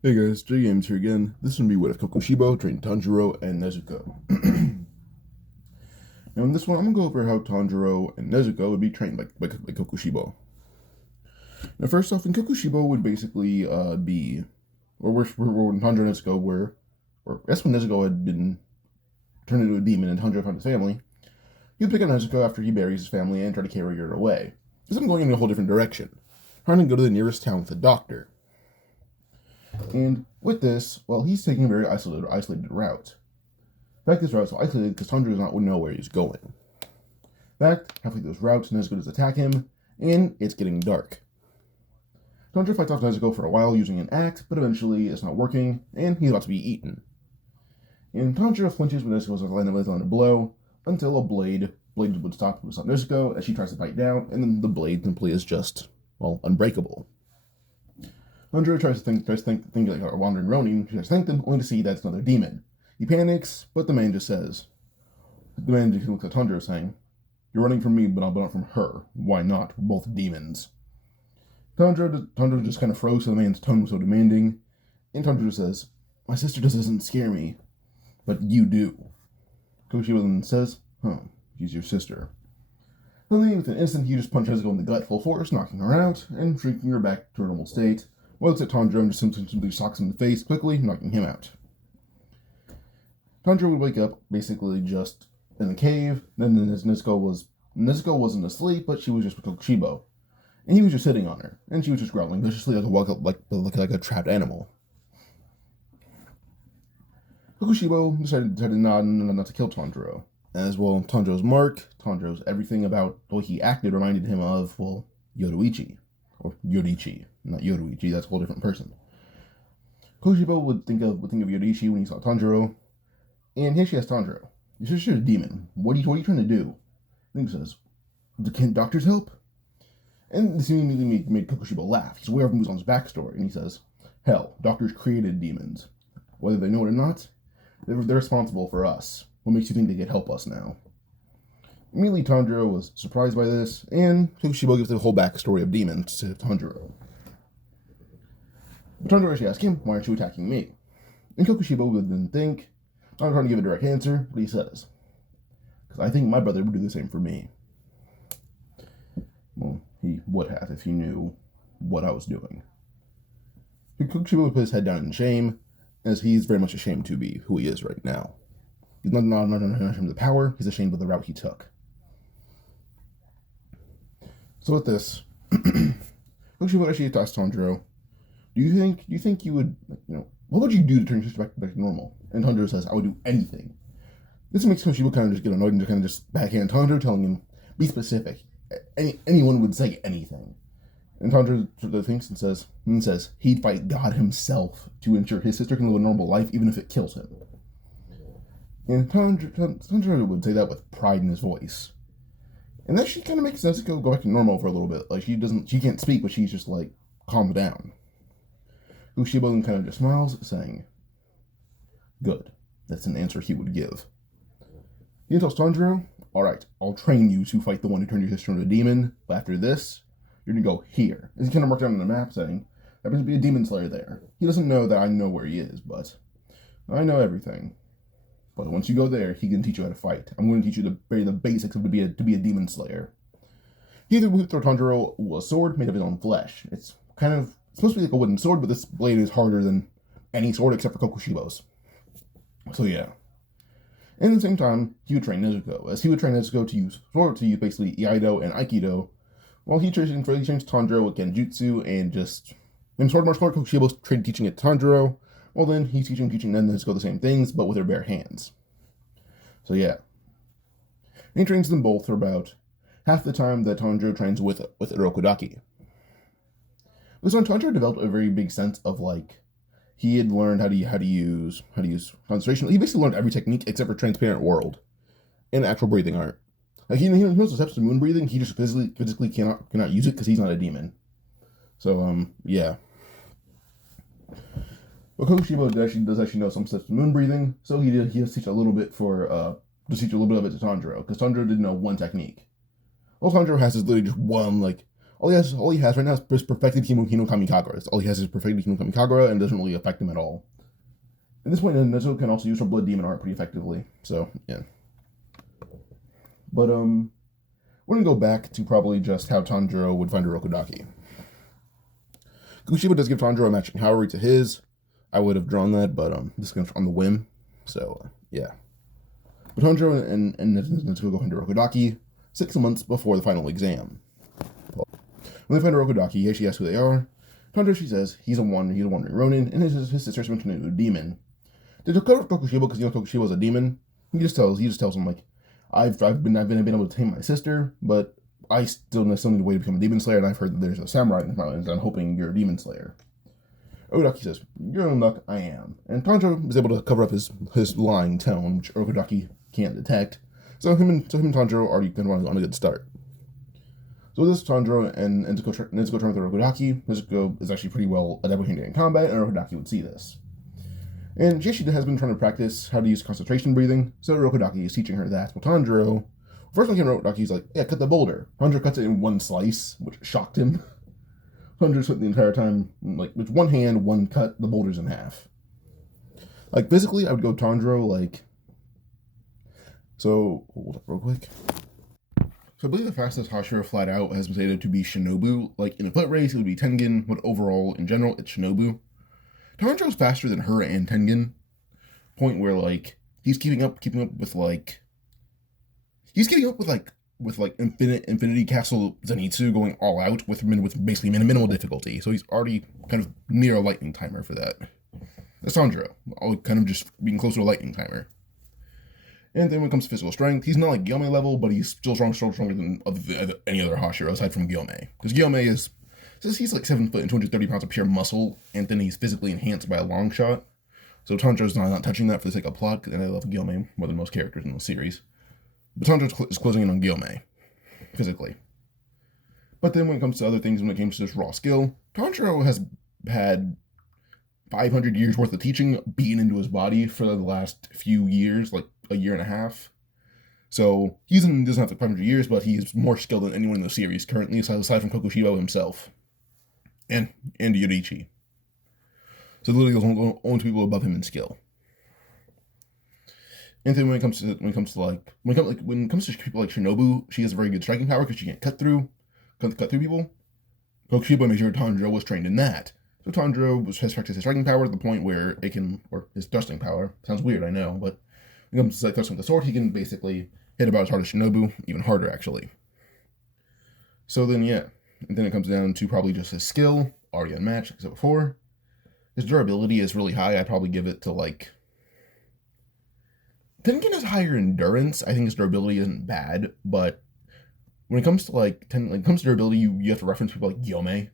Hey guys, J-Games here again. This is going to be with Kokushibo, training Tanjiro, and Nezuko. Now in this one, I'm going to go over how Tanjiro and Nezuko would be trained by Kokushibo. Now first off, in Kokushibo would basically be, or where Tanjiro and Nezuko were, or that's when Nezuko had been turned into a demon and Tanjiro found his family, he would pick up Nezuko after he buries his family and try to carry her away. Because I'm going in a whole different direction, trying to go to the nearest town with a doctor. And with this, well, he's taking a very isolated route. In fact, this route is so isolated because Tanjiro does not know where he's going. In fact, halfway through this route, Nezuko does attack him, and it's getting dark. Tanjiro fights off Nezuko for a while using an axe, but eventually it's not working, and he's about to be eaten. And Tanjiro flinches when Nezuko lands on a blow, until a blade would stop Nezuko as she tries to bite down, and then the blade simply is just, well, unbreakable. Tanjiro tries to think like a wandering Ronin, tries to thank them, only to see that it's another demon. He panics, but the man just looks at Tanjiro saying, "You're running from me, but not from her. Why not? We're both demons." Tanjiro just kind of froze, so the man's tone was so demanding, and Tanjiro says, "My sister doesn't scare me, but you do." Kokushibo then says, "Huh, she's your sister." Suddenly, with an instant, he just punches Nezuko in the gut full force, knocking her out, and shrinking her back to her normal state. Well, looks at Tanjiro and just simply socks him in the face, quickly knocking him out. Tanjiro would wake up, basically just in the cave. Then Nezuko wasn't asleep, but she was just with Kokushibo. And he was just sitting on her, and she was just growling viciously like a trapped animal. Kokushibo decided not to kill Tanjiro. As well, Tanjiro's mark, Tanjiro's everything about the way he acted reminded him of, well, Yoruichi. Or Yoriichi, not Yoruichi, that's a whole different person. Kokushibo would think of Yoriichi when he saw Tanjiro, and here she has Tanjiro. Your sister's a demon. What are you trying to do? And he says, "Can doctors help?" And this immediately made Kokushibo laugh. He's aware of Muzan's backstory, and he says, "Hell, doctors created demons. Whether they know it or not, they're responsible for us. What makes you think they can help us now?" Immediately, Tanjiro was surprised by this, and Kokushibo gives the whole backstory of demons to Tanjiro. But Tanjiro actually asks him, "Why aren't you attacking me?" And Kokushibo would then think, not trying to give a direct answer, but he says, "Because I think my brother would do the same for me." Well, he would have if he knew what I was doing. Kokushibo would put his head down in shame, as he's very much ashamed to be who he is right now. He's not ashamed of the power, he's ashamed of the route he took. So with this, Kokushibo actually asked Tanjiro, do you think you would, what would you do to turn your sister back to normal?" And Tanjiro says, "I would do anything." This makes Kokushibo kind of just get annoyed and just kind of just backhand Tanjiro, telling him, "Be specific. Anyone would say anything." And Tanjiro thinks and says he'd fight God himself to ensure his sister can live a normal life, even if it kills him. And Tanjiro would say that with pride in his voice. And that she kind of makes Nezuko go back to normal for a little bit. Like, she can't speak, but she's just like, calm down. Kokushibo then kind of just smiles, saying, "Good. That's an answer he would give." He tells Tanjiro, "Alright, I'll train you to fight the one who turned your sister into a demon, but after this, you're gonna go here." As he kind of marked down on the map, saying, "There happens to be a demon slayer there. He doesn't know that I know where he is, but I know everything. But once you go there, he can teach you how to fight. I'm going to teach you the basics of to be a demon slayer." He would throw Tanjiro a sword made of his own flesh. It's supposed to be like a wooden sword, but this blade is harder than any sword except for Kokushibo's. So yeah. And at the same time, he would train Nezuko, as he would train Nezuko to use basically Iaido and Aikido, while he trains Tanjiro with Genjutsu and just sword martial art. Kokushibo's teaching it to Tanjiro. Well, then he's teaching Nezuko the same things, but with her bare hands. So yeah. And he trains them both for about half the time that Tanjiro trains with Urokudaki. This one, Tanjiro developed a very big sense of he had learned how to use concentration. He basically learned every technique except for transparent world and actual breathing art. Like he knows the steps to moon breathing. He just physically cannot use it because he's not a demon. So yeah. But Kokushibo does actually know some steps to moon breathing, so he has to teach a little bit of it to Tanjiro, because Tanjiro didn't know one technique. All Tanjiro has is literally just all he has right now is perfected Hino Kamikagura. That's all he has is perfected Hino Kamikagura, and it doesn't really affect him at all. At this point, Nezuko can also use her Blood Demon art pretty effectively. So yeah. But we're gonna go back to probably just how Tanjiro would find a Rokodaki. Kokushibo does give Tanjiro a matching Haori to his. I would have drawn that, but this is on the whim. So yeah. But Tanjiro and Nezuko go find a Rokodaki 6 months before the final exam. When they find a Rokodaki, she asks who they are. Tanjiro, she says he's a wandering Ronin, and his sister's been turned into a demon. They took over Kokushibo because Kokushibo's a demon. He just tells him like, I've been able to tame my sister, but I still need a way to become a demon slayer, and I've heard that there's a samurai in the mountains, and I'm hoping you're a demon slayer. Rokodaki says, you're in luck, I am. And Tanjiro is able to cover up his lying tone, which Rokodaki can't detect. So him and Tanjiro are already going on a good start. So with this, Tanjiro and Nezuko train with the Rokodaki. Nezuko is actually pretty well adept in combat, and Rokodaki would see this. And she has been trying to practice how to use concentration breathing, so Rokodaki is teaching her that. Well, Tanjiro, first time Rokodaki's like, yeah, cut the boulder. Tanjiro cuts it in one slice, which shocked him. Tanjiro spent the entire time, like, with one hand, one cut, the boulders in half. Like, physically, I would go Tanjiro, like, so, hold up real quick. So I believe the fastest Hashira flat out has been stated to be Shinobu. Like, in a foot race, it would be Tengen, but overall, in general, it's Shinobu. Tanjiro's faster than her and Tengen. Point where, like, he's keeping up with Infinity Castle Zenitsu going all out with basically minimal difficulty. So he's already kind of near a lightning timer for that. That's Tanjiro, kind of just being close to a lightning timer. And then when it comes to physical strength, he's not like Gyomei level, but he's still stronger than any other Hashira aside from Gyomei. Because Gyomei he's like 7 foot and 230 pounds of pure muscle, and then he's physically enhanced by a long shot. So Tanjiro's not touching that for the sake of plot, and I love Gyomei more than most characters in the series. But Tanjiro is closing in on Gyomei, physically. But then when it comes to other things, when it comes to just raw skill, Tanjiro has had 500 years worth of teaching beaten into his body for the last few years, like a year and a half. So he doesn't have like 500 years, but he's more skilled than anyone in the series currently, aside from Kokushibo himself. And Yoriichi. So literally there's only 2 people above him in skill. And then when it comes to people like Shinobu, she has a very good striking power because she can't cut through people. Kokushibo made sure Tanjiro was trained in that. So Tanjiro has practiced his striking power to the point where or his thrusting power. Sounds weird, I know, but when it comes to like thrusting with the sword, he can basically hit about as hard as Shinobu, even harder actually. So then yeah, and then it comes down to probably just his skill, already unmatched, like I said before. His durability is really high. I'd probably give it to like... Tengen has higher endurance. I think his durability isn't bad, but when it comes to durability, you have to reference people like Gyomei.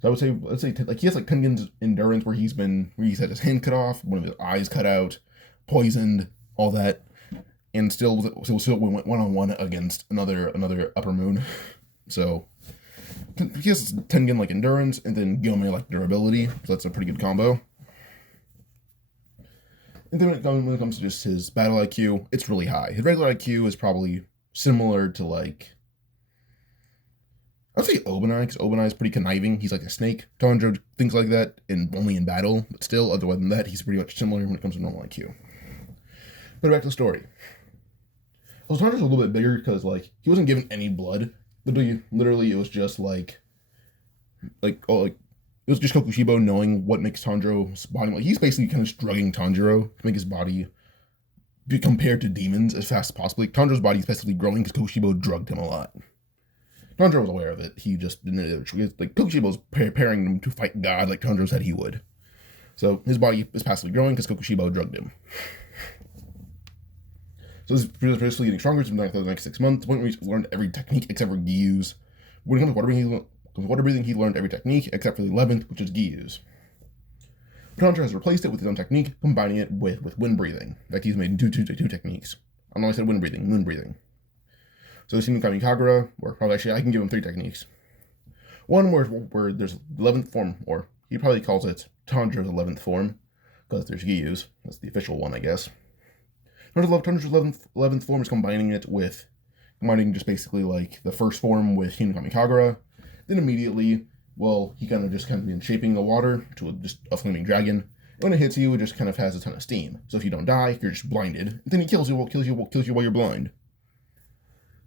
So I would say, like he has like Tengen's endurance where he's had his hand cut off, one of his eyes cut out, poisoned, all that, and still went 1-on-1 against another upper moon. So he has Tengen like endurance, and then Gyomei like durability. So that's a pretty good combo. And then when it comes to just his battle IQ, it's really high. His regular IQ is probably similar to like, I'd say Obanai, because Obanai is pretty conniving. He's like a snake. Tanjiro thinks like that, only in battle, but still, other than that, he's pretty much similar when it comes to normal IQ. But back to the story. So Tanjiro's a little bit bigger because like he wasn't given any blood. Literally, it was just it was just Kokushibo knowing what makes Tanjiro's body. Like he's basically kind of just drugging Tanjiro to make his body be compared to demons as fast as possible. Like, Tanjiro's body is basically growing because Kokushibo drugged him a lot. Tanjiro was aware of it. He just didn't. Like Kokushibo was preparing him to fight God, like Tanjiro said he would. So his body is passively growing because Kokushibo drugged him. So this is progressively getting stronger for the next 6 months. The point where he's learned every technique except for Gyu's. When it comes to water breathing, he learned every technique except for the 11th, which is Gyu's. Tanjiro has replaced it with his own technique, combining it with wind breathing. In fact, he's made two techniques. I know I said wind breathing, moon breathing. So Hino Kamikagura, or probably actually I can give him 3 techniques. One where there's 11th form, or he probably calls it Tanjiro's 11th form, because there's Gyu's. That's the official one, I guess. Tanjiro's 11th form is combining it with combining just basically like the first form with Hinokami Kagura. Then immediately, well, he kind of been shaping the water to just a flaming dragon. And when it hits you, it just kind of has a ton of steam. So if you don't die, you're just blinded. And then he kills you while you're blind.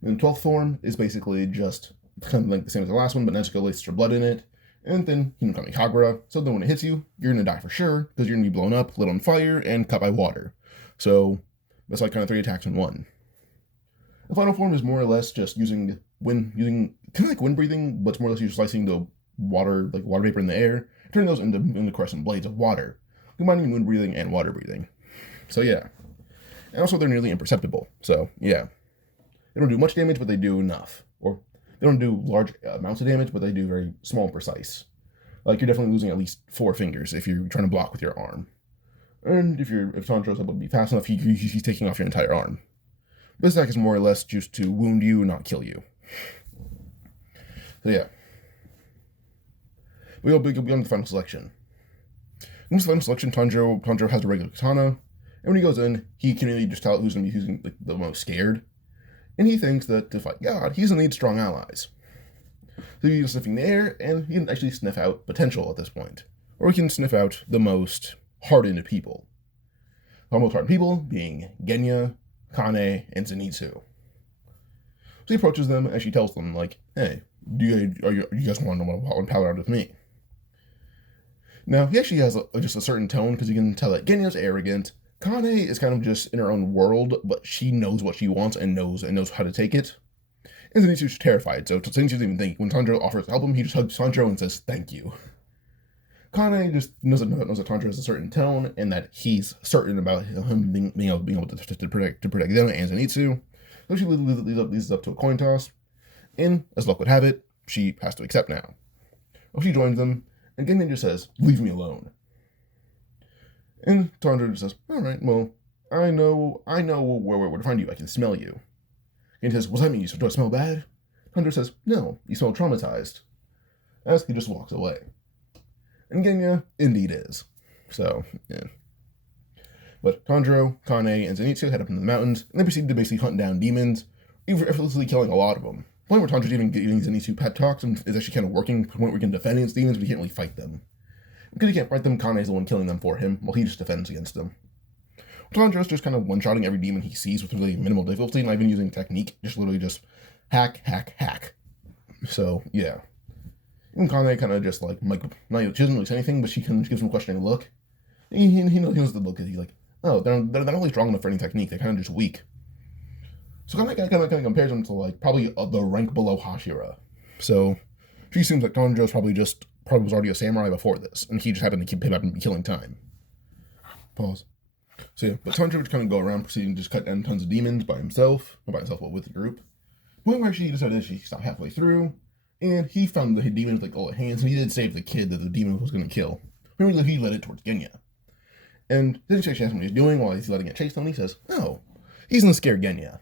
And the 12th form is basically just kind of like the same as the last one, but Nezuko laces her blood in it. And then Hinokami Kagura. So then when it hits you, you're going to die for sure, because you're going to be blown up, lit on fire, and cut by water. So that's like kind of 3 attacks in one. The final form is more or less just using kind of like wind breathing, but it's more or less you're slicing the water, like water vapor in the air, turning those into crescent blades of water, combining wind breathing and water breathing. So yeah. And also they're nearly imperceptible. So yeah. They don't do much damage, but they do enough. Or they don't do large amounts of damage, but they do very small and precise. Like, you're definitely losing at least 4 fingers if you're trying to block with your arm. And if Tanjiro's able to be fast enough, he's taking off your entire arm. This attack is more or less just to wound you, not kill you. So yeah. We'll be on the final selection. In this final selection, Tanjiro has a regular katana, and when he goes in, he can really just tell who's going to be the most scared. And he thinks that to fight God, he's going to need strong allies. So he's sniffing the air, and he can actually sniff out potential at this point. Or he can sniff out the most hardened people. The most hardened people being Genya, Kane, and Zenitsu. So he approaches them, and she tells them, like, hey, do you guys want to know what power out with me? Now, he actually has just a certain tone, because you can tell that Genya's arrogant. Kane is kind of just in her own world, but she knows what she wants and knows how to take it. And Zenitsu's terrified, so Zenitsu doesn't even think. When Tanjiro offers to help him, he just hugs Tanjiro and says, thank you. Kane just knows that Tanjiro has a certain tone, and that he's certain about him being able to protect them and Zenitsu. So she leads up to a coin toss, and as luck would have it, she has to accept now. Well, she joins them, and Genya just says, leave me alone. And Tanjiro just says, alright, well, I know where to find you. I can smell you. And he says, what's that mean? Do I smell bad? Tanjiro says, no, you smell traumatized. As he just walks away. And Genya indeed is. So, yeah. But Tanjiro, Kane, and Zenitsu head up into the mountains, and they proceed to basically hunt down demons, effortlessly killing a lot of them. The point where Tanjiro's even getting Zenitsu pet talks and is actually kind of working to the point where he can defend against demons, but he can't really fight them. Because he can't fight them, Kane's the one killing them for him, while he just defends against them. Tanjiro's just kind of one-shotting every demon he sees with really minimal difficulty, not even using technique, just literally just hack, hack, hack. So, yeah. Even Kane kind of just like, she doesn't really say anything, but she kind of gives him a questioning look. He knows the look, because he's like, oh, they're not really strong enough for any technique, they're kind of just weak. So Kane kind of compares them to, like, probably the rank below Hashira. So, she seems like Tanjiro's probably was already a samurai before this, and he just happened to keep killing time. Pause. So yeah, but Tanjiro would kind of go around proceeding to just cut down tons of demons by himself, not by himself, but with the group. The point where she decided that she stopped halfway through, and he found the demons like all at hands, and he did save the kid that the demon was going to kill. Remember, he led it towards Genya. And then she asks him what he's doing while he's letting it chase them, and he says, oh, he's gonna scare Genya.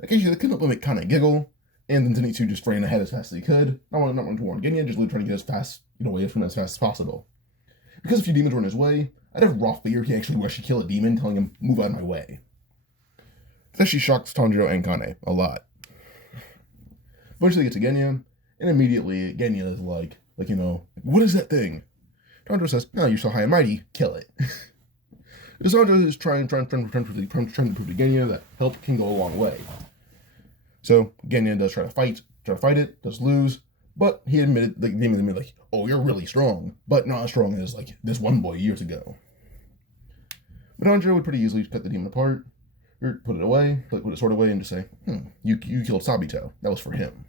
Occasionally, they couldn't make kind of giggle, and then Zenitsu just ran ahead as fast as he could. Not wanting to warn Genya, just trying to get as fast, away from him as fast as possible. Because a few demons were in his way, I'd have raw fear he actually wished to kill a demon, telling him, move out of my way. That she shocks Tanjiro and Kane a lot. Eventually they get to Genya, and immediately Genya is like, what is that thing? Tanjiro says, no, you're so high and mighty, kill it. Tanjiro is trying to prove to Genya that help can go a long way. So Genya does try to fight it, does lose, but he admitted, the demon admitted, like, oh, you're really strong, but not as strong as, like, this one boy years ago. But Tanjiro would pretty easily cut the demon apart, or put it sword away, and just say, you killed Sabito. That was for him.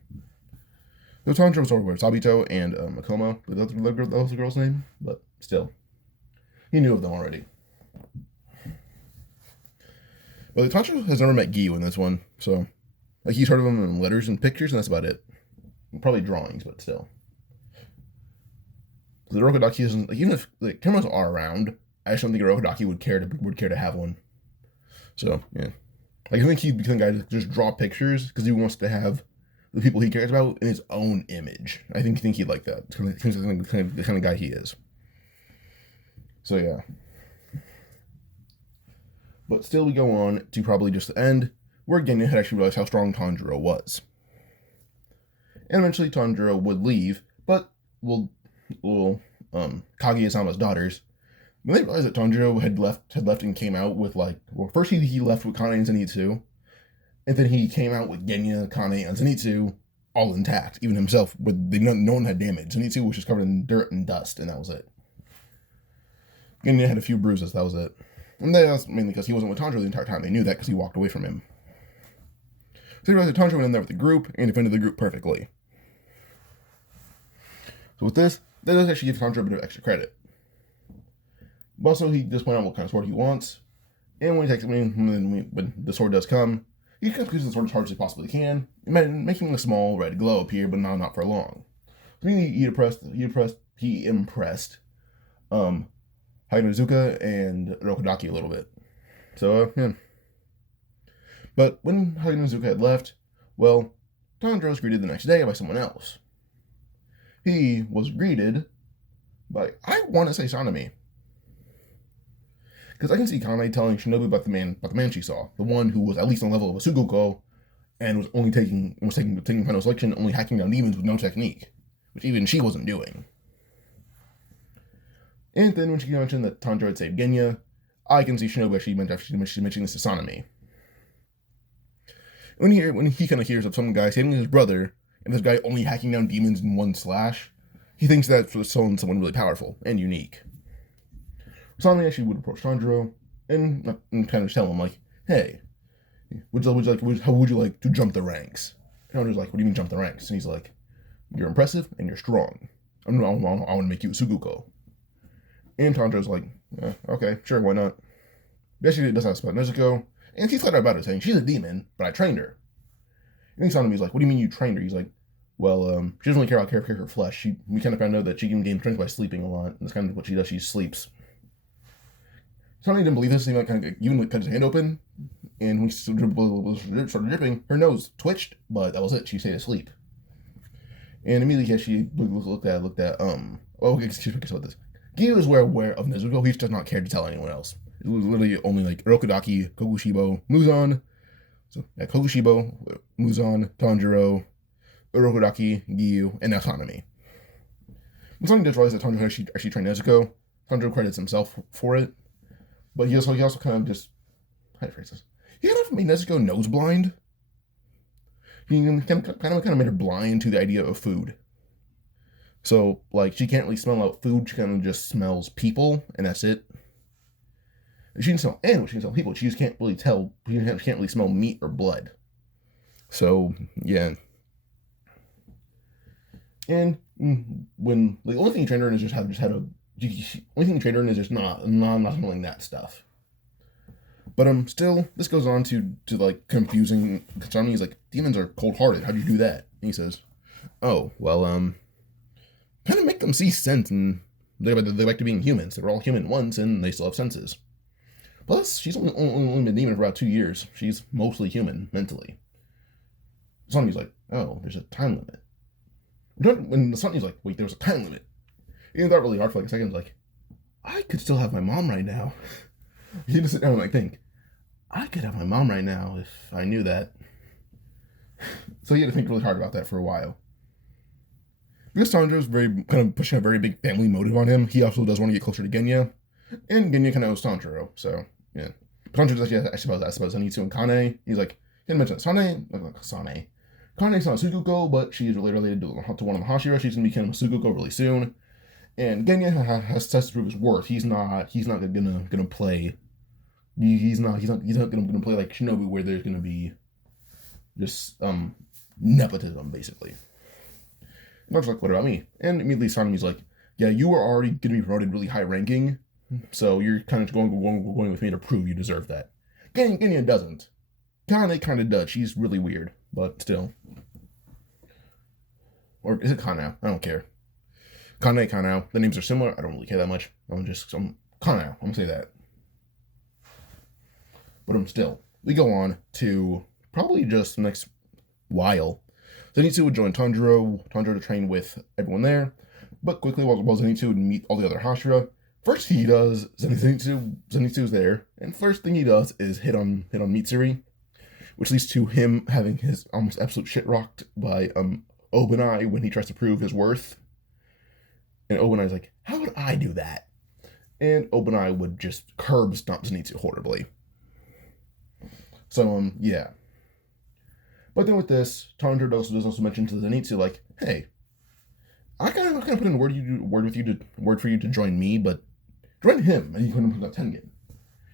So Tanjiro was over Sabito and Makoma, that was the girl's name, but still, he knew of them already. But Tanjiro has never met Giyu in this one, so, like, he's heard of him in letters and pictures, and that's about it. Probably drawings, but still. The Rokodaki isn't, like, even if the cameras are around, I just don't think a Rokodaki would care to have one. So, yeah. Like, I think he'd be the guy to just draw pictures, because he wants to have the people he cares about in his own image. I think he'd like that. It's the kind of guy he is. So, yeah. But still, we go on to probably just the end, where Genya had actually realized how strong Tanjiro was. And eventually Tanjiro would leave, but Kaguya-sama's daughters, when they realized that Tanjiro had left and came out with first he left with Kane and Zenitsu, and then he came out with Genya, Kane, and Zenitsu all intact, even himself, no one had damage. Zenitsu was just covered in dirt and dust, and that was it. Genya had a few bruises, that was it. And that's mainly because he wasn't with Tanjiro the entire time. They knew that because he walked away from him. So they realized that Tanjiro went in there with the group and defended the group perfectly. So with this, that does actually give Tanjiro a bit of extra credit. But also, he does point out what kind of sword he wants. And when the sword does come, he kind of uses the sword as hard as he possibly can, making a small red glow appear, but not for long. So he impressed Nezuko and Rokodaki a little bit. So, yeah. But when Nezuko had left, well, Tanjiro was greeted the next day by someone else. He was greeted by, I want to say, Sanemi. Because I can see Kane telling Shinobu about the man she saw, the one who was at least on the level of a Sugoku, and was only taking final selection, only hacking down demons with no technique, which even she wasn't doing. And then when she mentioned that Tanjiro had saved Genya, I can see Shinobu actually mentioning this to Sanemi. When he kind of hears of some guy saving his brother, and this guy only hacking down demons in one slash, he thinks that's someone really powerful and unique. Sanemi actually would approach Tanjiro and kind of tell him, like, hey, how would you like to jump the ranks? Tanjiro's like, what do you mean jump the ranks? And he's like, you're impressive and you're strong. I want to make you a Sugoku. And Tanjiro's like, okay, sure, why not? Basically, it does ask about Nezuko, and she's flat out about it, saying she's a demon, but I trained her. And Sanemi's like, what do you mean you trained her? He's like, well, she doesn't really care about her flesh. We kind of found out that she can gain strength by sleeping a lot, and that's kind of what she does. She sleeps. Sanemi didn't believe this, and he kind of even cut his hand open, and when he started dripping, her nose twitched, but that was it. She stayed asleep. And immediately she looked at excuse me about this. Gyu is aware of Nezuko, he just does not care to tell anyone else. It was literally only like Rokodaki, Kokushibo, Muzan. So yeah, Kokushibo, Muzan, Tanjiro, Rokodaki, Gyu, and now Sanemi. When Sanemi does realize that Tanjiro actually trained Nezuko, Tanjiro credits himself for it. But he also kind of just, how do I phrase this? He kind of made Nezuko nose blind. He kind of made her blind to the idea of food. So, like, she can't really smell out food, she kind of just smells people, and that's it. She can smell animals, she can smell people, she just can't really tell, she can't really smell meat or blood. So, yeah. And when, the only thing you train her in is only thing you train her in is just not smelling that stuff. But, still, this goes on to like, confusing, because he's like, demons are cold-hearted, how do you do that? And he says, oh, well, kind of make them see sense, and they back to being humans. They were all human once, and they still have senses. Plus, she's only been a demon for about 2 years. She's mostly human, mentally. Sonny's like, oh, there's a time limit. When Sonny's like, wait, there's a time limit. Even that really hard for like a second, like, I could still have my mom right now. You just sit down and like think, I could have my mom right now if I knew that. So he had to think really hard about that for a while. Because Tanjiro's kind of pushing a very big family motive on him, he also does want to get closer to Genya. And Genya kind of owes Tanjiro, so, yeah. But Tanjiro's actually asked about Zenitsu and Kane. He's like, he didn't mention Sane. Kane's not a Sugoku, but she's related to one of the Hashira. She's going to become a Sugoku really soon. And Genya has to prove his worth. He's not gonna play. He's not gonna play like Shinobu, where there's gonna be just nepotism, basically. And I was like, what about me? And immediately Sanemi's like, yeah, you are already going to be promoted really high ranking, so you're kind of going with me to prove you deserve that. Genya doesn't. Kane kind of does. She's really weird, but still. Or is it Kanao? I don't care. Kanao. The names are similar. I don't really care that much. I'm Kanao. I'm going to say that. But still. We go on to probably just the next while. Zenitsu would join Tanjiro to train with everyone there, but quickly while Zenitsu would meet all the other Hashira, first he does, Zenitsu's there, and first thing he does is hit on Mitsuri, which leads to him having his almost absolute shit rocked by Obanai when he tries to prove his worth. And Obanai's like, how would I do that? And Obanai would just curb stomp Zenitsu horribly. So, yeah. But then with this, Tanjiro does also mention to Zenitsu, like, hey, I kind of put in word for you to join me, but join him, and you couldn't put up Tengen.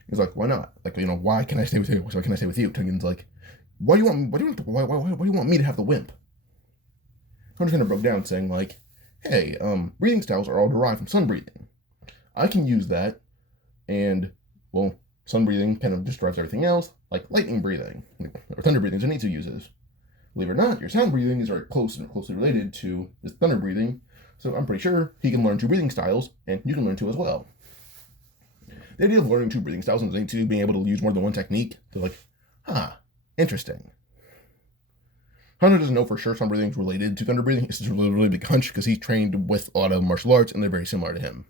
He's like, why not? Like, why can I stay with you? Why can I stay with you? Tengen's like, why do you want me to have the wimp? Tanjiro kind of broke down, saying like, hey, breathing styles are all derived from sun breathing. I can use that, and well, sun breathing kind of just drives everything else, like lightning breathing or thunder breathing. Zenitsu uses. Believe it or not, your sound breathing is very closely related to this thunder breathing, so I'm pretty sure he can learn 2 breathing styles, and you can learn 2 as well. The idea of learning 2 breathing styles and Zenitsu being able to use more than one technique, they're like, interesting. Hunter doesn't know for sure sun breathing is related to thunder breathing. It's just a really big hunch because he's trained with a lot of martial arts, and they're very similar to him.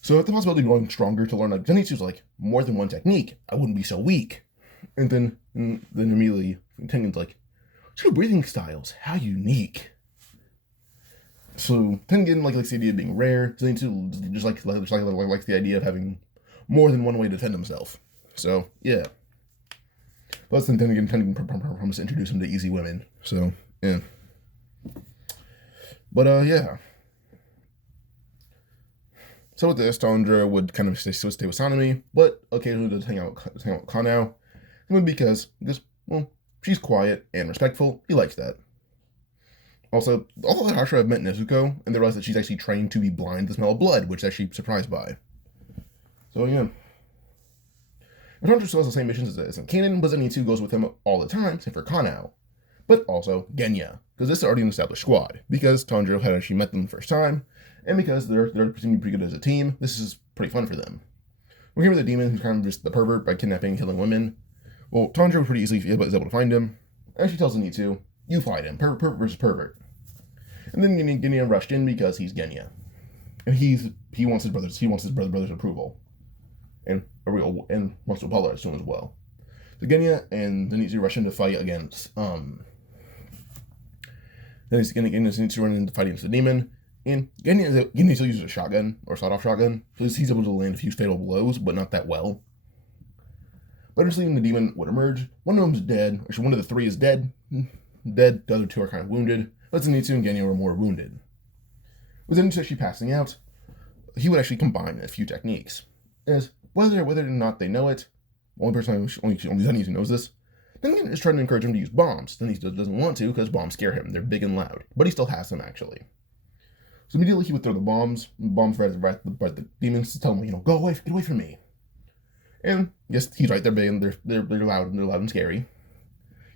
So the possibility of going stronger to learn like Zenitsu's like more than one technique, I wouldn't be so weak. And then immediately Tengen's like, 2 breathing styles, how unique. So Tengen likes the idea of being rare. Zenitsu just likes the idea of having more than one way to defend himself. So yeah. Plus then Tengen promised to introduce him to easy women. So yeah. But yeah. So with this, Tanjiro would kind of stay with Sanemi, but occasionally does hang out with Kanao. Because, well, she's quiet and respectful. He likes that. Also, although Hashira have met Nezuko, and they realize that she's actually trained to be blind to smell of blood, which is actually surprised by. So, yeah. And Tanjiro still has the same missions as in Kanon, but Zenitsu goes with him all the time, except for Kanao. But also Genya, because this is already an established squad, because Tanjiro had actually met them the first time, and because they're presumably pretty good as a team, this is pretty fun for them. We're here with the demon who's kind of just the pervert by kidnapping and killing women. Well, Tanjiro pretty easily is able to find him, and she tells Zenitsu, you fight him, pervert versus pervert. And then Genya rushed in because he's Genya. And he wants his brother's approval. And wants to apologize to him as well. So Genya and Zenitsu rush in to fight against then Zenitsu run in to fight against the demon. And Genya still uses a shotgun, or sawed-off shotgun, so he's able to land a few fatal blows, but not that well. But eventually when the demon would emerge, one of them's dead, actually one of the 3 is dead, the other 2 are kind of wounded, but Zenitsu and Genya were more wounded. With Zenitsu actually passing out, he would actually combine a few techniques. As whether or not they know it, only Zenitsu knows this, Tengen is trying to encourage him to use bombs. Zenitsu doesn't want to because bombs scare him, they're big and loud, but he still has them actually. So immediately he would throw the bombs right at the demons to tell them, go away, get away from me. And yes, he's right, they're big and they're loud and scary.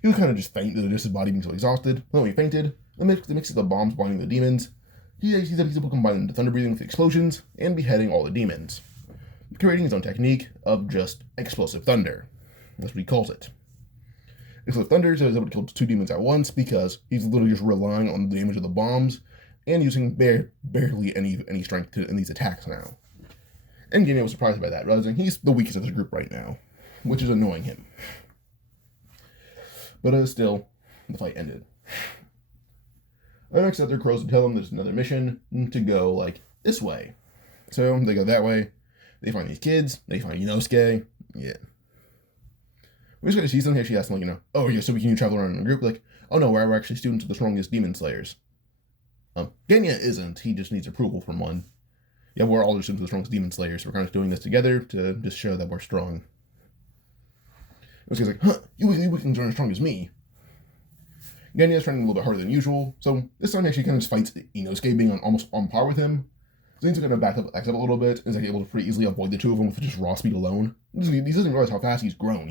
He would kind of just faint, just his body being so exhausted. Then when he fainted, the mix of the bombs blinding the demons, he's able to combine them to thunder breathing with explosions and beheading all the demons, creating his own technique of just explosive thunder. That's what he calls it. Explosive thunder is able to kill 2 demons at once because he's literally just relying on the damage of the bombs and using barely any strength in these attacks now. And Genya was surprised by that, realizing he's the weakest of the group right now, which is annoying him. But still, the fight ended. Next up, their crows to tell them there's another mission to go, this way. So they go that way, they find these kids, they find Inosuke, yeah. We're just gonna see something here, she asks them, oh yeah, so can you travel around in a group? Oh no, we're actually students of the strongest demon slayers. Genya isn't, he just needs approval from one. Yeah, we're all just students of the strongest demon slayers, so we're kind of doing this together to just show that we're strong. Inosuke's like, huh, you weaklings aren't as strong as me. Genya's training a little bit harder than usual, so this time he actually kind of just fights Inosuke being almost on par with him. So he's going to backs up a little bit, and is able to pretty easily avoid the 2 of them with just raw speed alone. He doesn't realize how fast he's grown.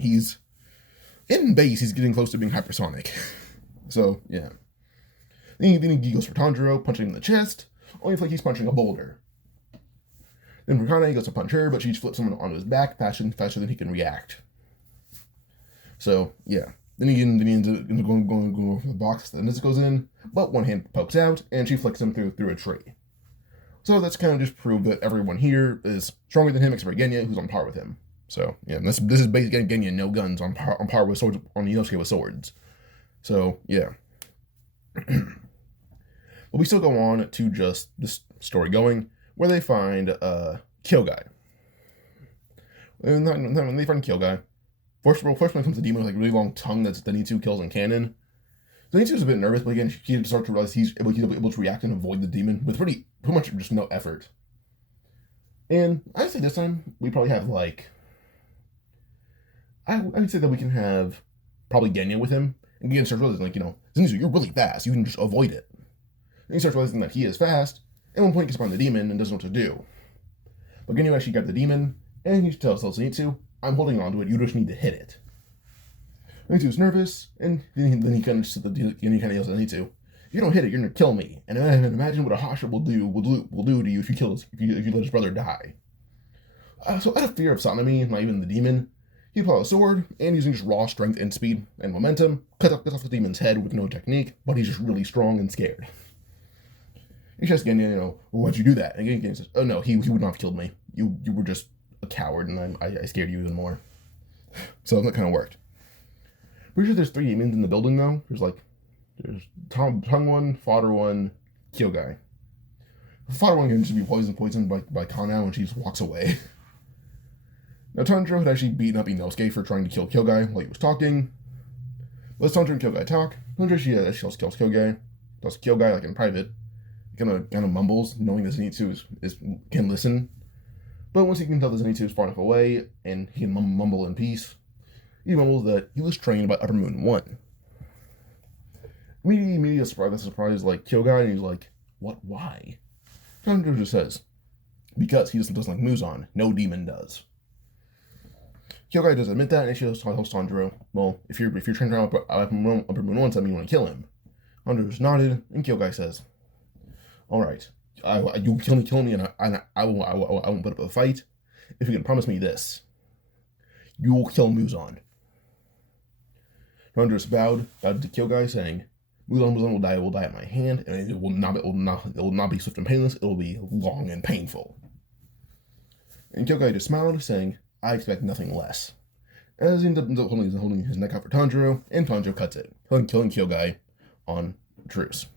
In base, he's getting close to being hypersonic. So, yeah. Then he goes for Tanjiro, punching him in the chest, only if he's punching a boulder. Then for Kana, he goes to punch her, but she flips him onto his back faster than he can react. So, yeah. Then he ends up going for the box, then this goes in, but one hand pokes out, and she flicks him through a tree. So that's kind of just proof that everyone here is stronger than him except for Genya, who's on par with him. So yeah, this is basically getting you no guns on par with swords on Inosuke with swords. So yeah. But we still go on to just this story going, where they find Kyogai. And then they find Kyogai. First when it comes to the demon with like really long tongue that's Zenitsu kills in canon. Zenitsu's a bit nervous, but again, he starts to realize he's able to react and avoid the demon with pretty much just no effort. And I'd say this time we probably have like I would say that we can have probably Genya with him, and Genya starts realizing like, Zenitsu, you're really fast, you can just avoid it. And he starts realizing that he is fast. At one point, he gets upon the demon and doesn't know what to do. But Ginyu actually got the demon, and he tells Zenitsu, I'm holding on to it, you just need to hit it. Zenitsu's nervous, and then he kind of yells at Zenitsu, if you don't hit it, you're going to kill me. And imagine what a Hashira will do to you if you let his brother die. So out of fear of Sanemi, not even the demon, he pulls out a sword, and using just raw strength and speed and momentum, cuts off the demon's head with no technique, but he's just really strong and scared. He asks Genya, why'd you do that? And Genya says, oh no, he would not have killed me. You were just a coward, and I scared you even more. So that kind of worked. Pretty sure there's 3 demons in the building though. There's tongue one, fodder one, Kyogai. Fodder one can just be poisoned by Kanao, and she just walks away. Now Tanjiro had actually beaten up Inosuke for trying to kill Kyogai while he was talking. Let's Tanjiro and Kyogai talk. Tanjiro she kills Kyogai. Does Kyogai like in private. Kind of mumbles, knowing that Zenitsu can listen. But once he can tell that Zenitsu is far enough away, and he can mumble in peace, he mumbles that he was trained by Upper Moon 1. Immediately surprised like Kyogai, and he's like, what, why? Tanjiro just says, because he doesn't like Muzan, no demon does. Kyogai does admit that, and she tells Tanjiro, well, if you're trained around Upper Moon 1, that means you want to kill him. Tanjiro just nodded, and Kyogai says, all right, you kill me, and I won't put up a fight. If you can promise me this, you will kill Muzan. Tanjiro bowed to Kyogai, saying, Muzan will die at my hand, and it will not be swift and painless. It will be long and painful. And Kyogai just smiled, saying, I expect nothing less. As he ends up holding his neck out for Tanjiro, and Tanjiro cuts it, killing Kyogai on truce.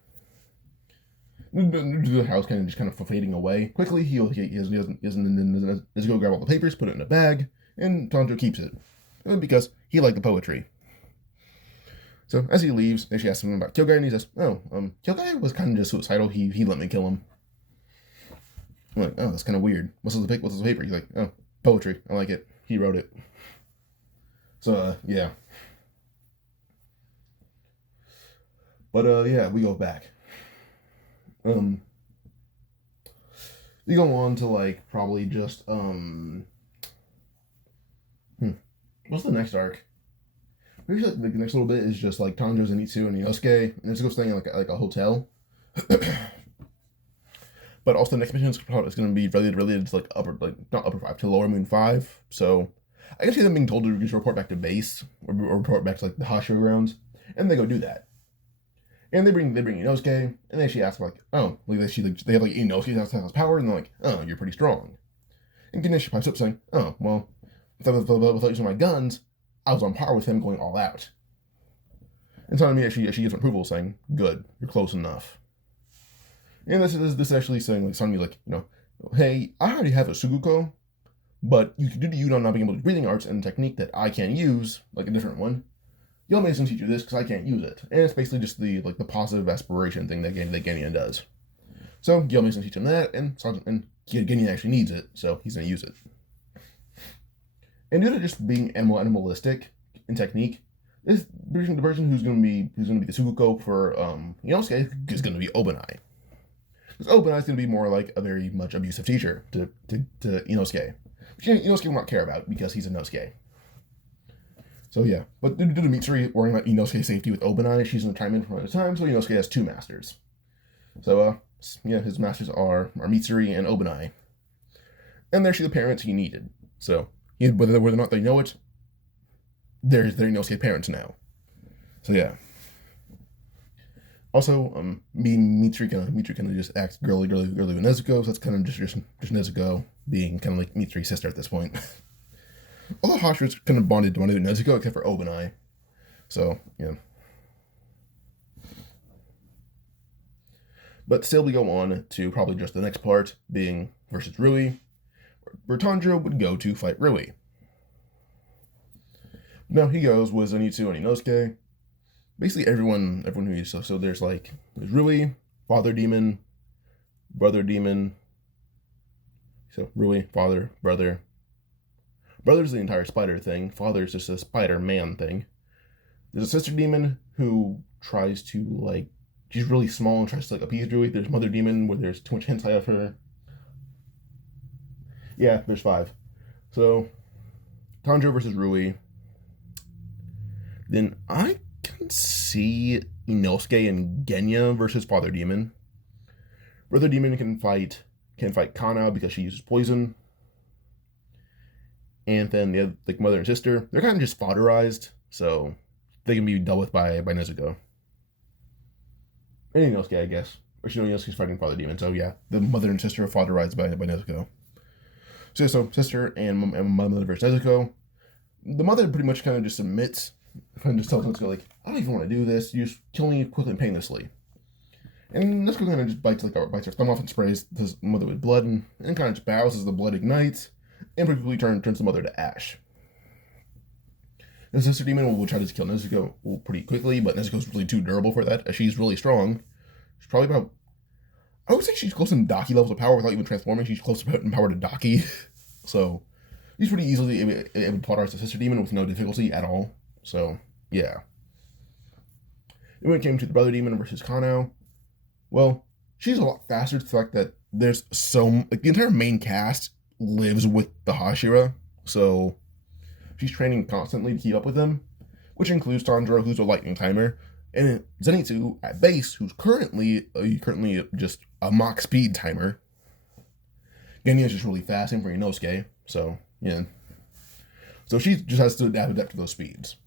The house kind of fading away. Quickly, he doesn't go grab all the papers, put it in a bag, and Tanjiro keeps it. Because he liked the poetry. So, as he leaves, she asks him about Kyogai, and he says, Kyogai was kind of just suicidal, he let me kill him. I'm like, oh, that's kind of weird. What's the paper? He's like, oh, poetry, I like it. He wrote it. So, yeah. But, yeah, we go back. You go on to like probably just what's the next arc? Maybe like the next little bit is just like Tanjiro, Zenitsu, and Inosuke, and Nezuko staying in like a hotel. But also the next mission is going to be related to not upper 5 to lower moon 5. So I guess them being told to just report back to base or report back to like the Hashira grounds, and they go do that. And they bring Inosuke, and they actually ask like, oh, they have like Inosuke has power, and they're like, oh, you're pretty strong. And Ganesh pipes up saying, oh, well, without using my guns, I was on par with him going all out. And so she gives approval, saying, good, you're close enough. And this actually saying like Sanmi like, hey, I already have a Suguko, but due to you not being able to do breathing arts and technique that I can't use, like a different one, Yo Mason teach you this because I can't use it. And it's basically just the positive aspiration thing that Genya does. So Yo Mason teach him that, and Genya actually needs it, so he's gonna use it. And due to just being animalistic in technique, the person who's gonna be the Suguko for Inosuke is gonna be Obanai. Because Obanai is gonna be more like a very much abusive teacher to Inosuke, which Inosuke will not care about because he's a Inosuke. So yeah, but due to Mitsuri worrying about Inosuke's safety with Obanai, she's in the time at a time, so Inosuke has 2 masters. So his masters are Mitsuri and Obanai. And they're actually the parents he needed. So whether or not they know it, they're Inosuke parents now. So yeah. Also, Mitsuri kind of just acts girly with Nezuko, so that's kind of just Nezuko being kind of like Mitsuri's sister at this point. All the Hashiras kind of bonded to Nezuko except for Obanai. So, yeah. But still, we go on to probably just the next part, being versus Rui, where Tanjiro would go to fight Rui. Now he goes with Zenitsu and Inosuke. Basically everyone who he's so there's Rui, Father Demon, Brother Demon. So Rui, Father, Brother. Brother's the entire spider thing. Father's just a Spider-Man thing. There's a sister demon who tries to she's really small and tries to appease Rui. There's Mother Demon where there's too much hentai of her. Yeah, there's 5. So Tanjiro versus Rui. Then I can see Inosuke and Genya versus Father Demon. Brother Demon can fight Kana because she uses poison. And then the other, mother and sister, they're kind of just fodderized, so they can be dealt with by Nezuko. And Inosuke, I guess. Or Inosuke's fighting Father Demon, so yeah, the mother and sister are fodderized by Nezuko. So sister and mother versus Nezuko. The mother pretty much kind of just submits and just tells Nezuko, I don't even want to do this. You just kill me quickly and painlessly. And Nezuko kind of just bites her thumb off and sprays the mother with blood and kind of just bows as the blood ignites and pretty quickly turns the mother to ash. The sister demon will try to kill Nezuko pretty quickly, but Nezuko's really too durable for that, as she's really strong. She's probably about... I would say she's close to Daki levels of power without even transforming. She's close in power to Daki. So, he's pretty easily able to polarize the sister demon with no difficulty at all. So, yeah. And when it came to the brother demon versus Kano, well, she's a lot faster to the fact that there's the entire main cast lives with the Hashira, so she's training constantly to keep up with them, which includes Tanjiro, who's a lightning timer, and Zenitsu at base, who's currently just a Mach speed timer. Genya's just really fast, and for Inosuke, so yeah. So she just has to adapt to those speeds.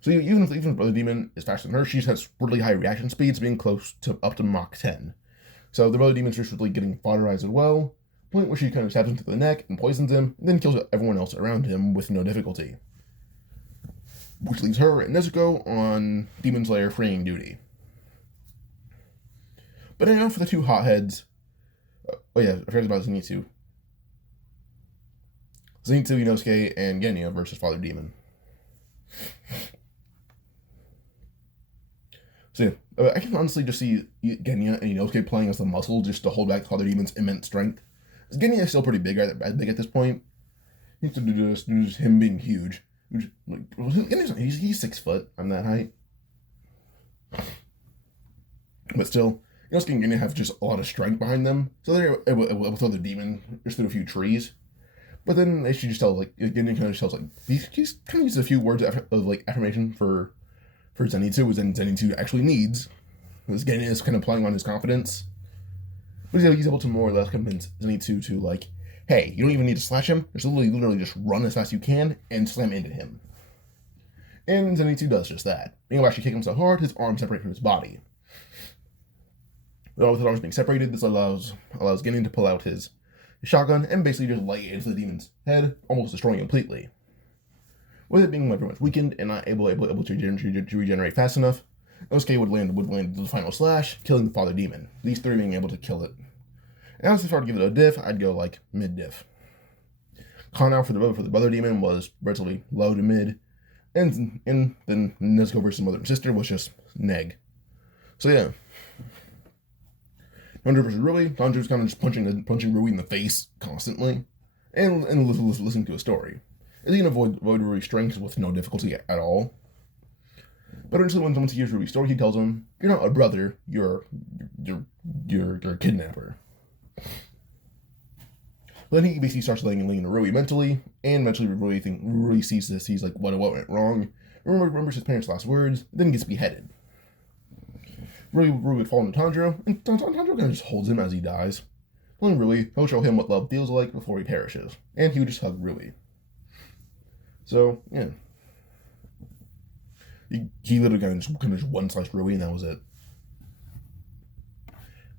So even if Brother Demon is faster than her, she has really high reaction speeds, being close to up to Mach 10. So the Brother Demon's just really getting fodderized as well, point where she kind of stabs him to the neck and poisons him, and then kills everyone else around him with no difficulty. Which leaves her and Nezuko on Demon Slayer freeing duty. But now for the two hotheads. Oh yeah, I forgot about Zenitsu. Zenitsu, Inosuke, and Genya versus Father Demon. So yeah, I can honestly just see Genya and Inosuke playing as the muscle just to hold back Father Demon's immense strength. Genya is still pretty big at this point. He needs to do just him being huge. He's 6 foot. I'm that height. But still, Inosuke and Genya have just a lot of strength behind them, so they're able to throw the demon just through a few trees. But then they should just tell, Genya kind of just tells, he's kind of uses a few words of affirmation for Zenitsu, which then Zenitsu actually needs. Because Genya is kind of playing on his confidence. But he's able to more or less convince Zenitsu to, hey, you don't even need to slash him. Just literally just run as fast as you can and slam into him. And Zenitsu does just that. Being able to actually kick him so hard, his arms separate from his body. With his arms being separated, this allows Genya to pull out his shotgun and basically just lay into the demon's head, almost destroying him completely. With it being very much weakened and not able to regenerate fast enough, Inosuke would land the final slash, killing the Father Demon. These three being able to kill it. And if I were to give it a diff, I'd go mid-diff. Kana for the Brother Demon was relatively low to mid, and then Nezuko versus Mother and Sister was just neg. So yeah. Tanjiro versus Rui. Tanjiro's kind of just punching Rui in the face constantly, and listening to a story. And he can avoid Rui's strengths with no difficulty at all. But eventually, when someone hears Rui's story, he tells him, "You're not a brother. You're a kidnapper." Then he basically starts laying into Rui mentally, and eventually Rui sees this. He's like, what went wrong? Remembers his parents' last words, then he gets beheaded. Rui would fall into Tanjiro, and Tanjiro kind of just holds him as he dies. Telling Rui, he'll show him what love feels like before he perishes, and he would just hug Rui. So, yeah. He literally kind of just one-sliced Rui, and that was it.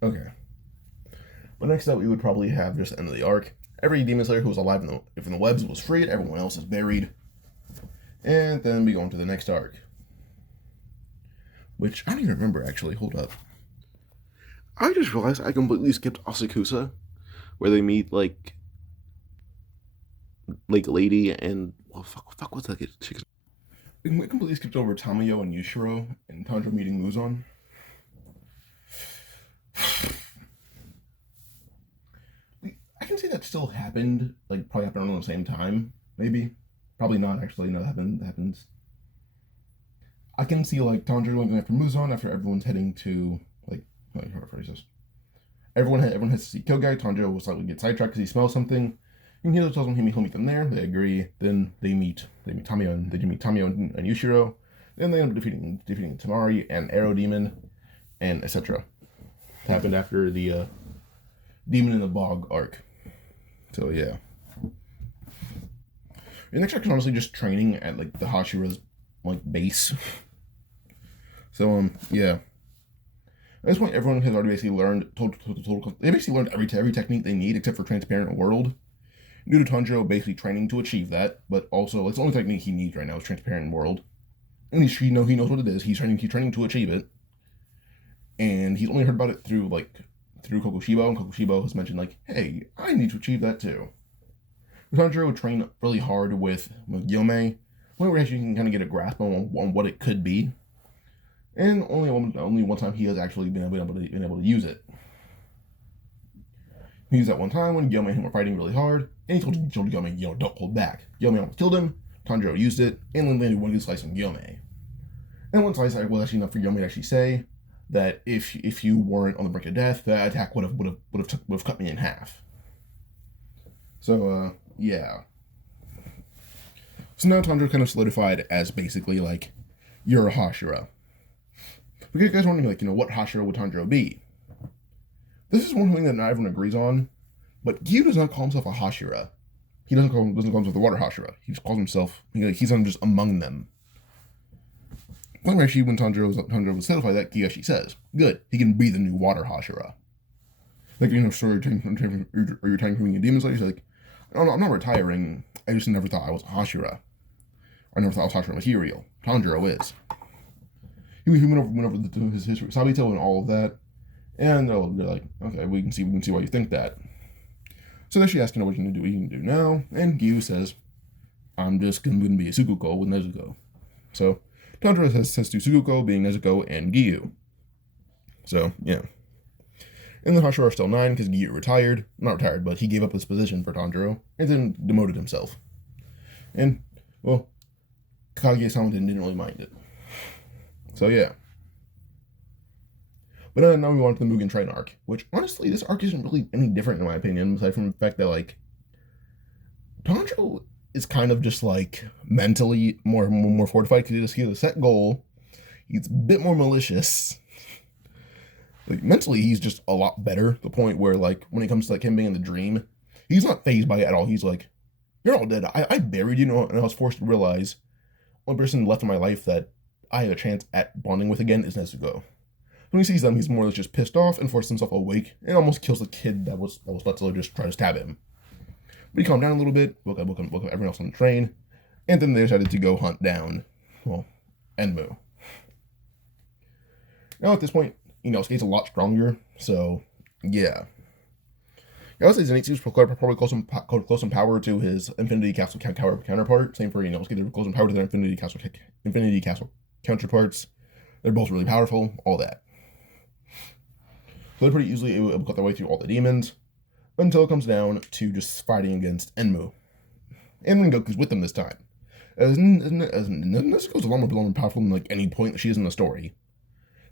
Okay. But next up, we would probably have just the end of the arc, Every demon slayer who was alive in the webs was freed. Everyone else is buried. And then we go on to the next arc, which I don't even remember actually. Hold up. I just realized I completely skipped Asakusa, where they meet like Lady and fuck what's that chick? We completely skipped over Tamayo and Yushiro and Tanjiro meeting Muzan. I can say that still happened, like probably happened around the same time, maybe. Probably not actually. No, that happens. I can see like Tanjiro going after Muzan after everyone's heading to like how to phrase this. Everyone has to see Kogai. Tanjiro will slightly get sidetracked because he smells something. And he tells him he'll meet them there. They agree. Then they meet Tamiyo and Yushiro. Then they end up defeating Tamari and Arrow Demon, and etc. It happened after the Demon in the Bog arc. So yeah. The next arc is honestly just training at like the Hashira's like base. So yeah. At this point, everyone has already basically learned they basically learned every technique they need except for Transparent World. Due to Tanjiro basically training to achieve that, but also it's the only technique he needs right now is Transparent World. And he knows what it is. He's training to achieve it. And he's only heard about it through Kokushibo, and Kokushibo has mentioned like, hey, I need to achieve that too. Tanjiro would train really hard with Gyome, where actually you can kind of get a grasp on what it could be. And only one time he has actually been able to use it. He used that one time when Gyome and him were fighting really hard, and he told Gyome, don't hold back. Gyome almost killed him. Tanjiro used it, and then landed one good slice on Gyome. And one slice was actually enough for Gyome to actually say that if you weren't on the brink of death, that attack would have cut me in half. So yeah. So now Tanjiro kind of solidified as basically like, you're a Hashira. But you guys wondering like, what Hashira would Tanjiro be? This is one thing that not everyone agrees on, but Gyu does not call himself a Hashira. He doesn't call himself the Water Hashira. He just calls himself, he's just among them. Actually, when Tanjiro was solidified that, Gyu actually says, good, he can be the new Water Hashira. Like, so you're taking from being a demon slayer, he's like, I'm not retiring, I just never thought I was a Hashira. I never thought I was Hashira material. Tanjiro is. He went over to his history, Sabito and all of that. And they're like, okay, we can see why you think that. So they're actually asking what you can do now. And Gyu says, I'm just going to be a Tsukuko with Nezuko. So Tanjiro says to Tsukuko being Nezuko and Gyu. So, yeah. And the Hashira are still 9 because Gyu retired. Not retired, but he gave up his position for Tanjiro and then demoted himself. And, well, Kage-sama didn't really mind it. So, yeah. But now we want to the Mugen Train arc, which, honestly, this arc isn't really any different, in my opinion, aside from the fact that, like, Tanjiro is kind of just, like, mentally more fortified, because he has a set goal. He's a bit more malicious. Like, mentally, he's just a lot better, to the point where, like, when it comes to, like, him being in the dream, he's not fazed by it at all. He's like, you're all dead. I buried you, and I was forced to realize one person left in my life that I have a chance at bonding with again is Nezuko. When he sees them, he's more or less just pissed off and forces himself awake and almost kills the kid that was about to just try to stab him. But he calmed down a little bit, woke up everyone else on the train, and then they decided to go hunt down, Enmu. Now at this point, Inosuke's a lot stronger, so yeah. I would say Zenitsu's probably close in power to his Infinity Castle counterpart. Same for Inosuke, they're close in power to their Infinity Castle counterparts. They're both really powerful, all that. So they're pretty easily able to cut their way through all the demons until it comes down to just fighting against Enmu. And Rengoku's with them this time. As Nezuko's a lot more powerful than like any point that she is in the story.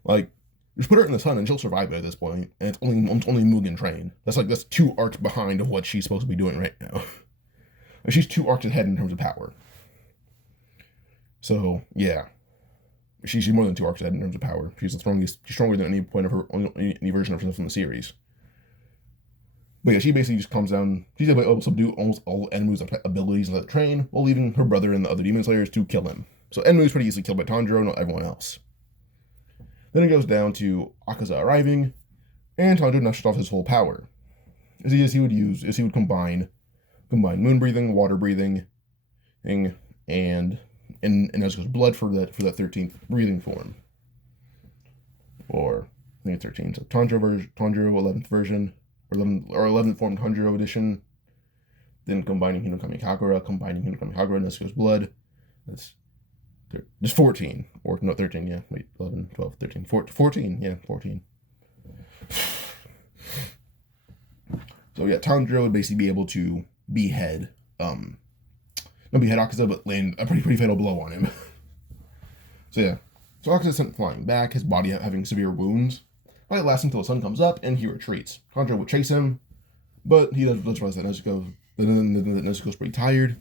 Like, just put her in the sun and she'll survive at this point, and it's only Mugen trained. That's 2 arcs behind of what she's supposed to be doing right now. She's 2 arcs ahead in terms of power. So yeah. She's more than 2 arcs ahead in terms of power. She's stronger than any point of her, any version of herself in the series. But yeah, she basically just comes down. She's able to subdue almost all Enmu's abilities on that train, while leaving her brother and the other demon slayers to kill him. So Enmu is pretty easily killed by Tanjiro, not everyone else. Then it goes down to Akaza arriving, and Tanjiro nudged off his whole power. As he would combine combine moon breathing, water breathing, and Nezuko's blood for that 13th breathing form. Or I think it's 13. So Tanjiro 11th version, or 11th form Tanjiro edition. Then combining Hinokami Kagura, Nezuko's blood. That's just 14. Or no, 13, yeah. Wait, 11, 12, 13, 14, yeah, 14. So yeah, Tanjiro would basically be able to behead Akaza, but land a pretty fatal blow on him. So yeah. So Akaza is sent flying back, his body having severe wounds. It lasts until the sun comes up and he retreats. Tanjiro would chase him, but he does realize that Nezuko's pretty tired.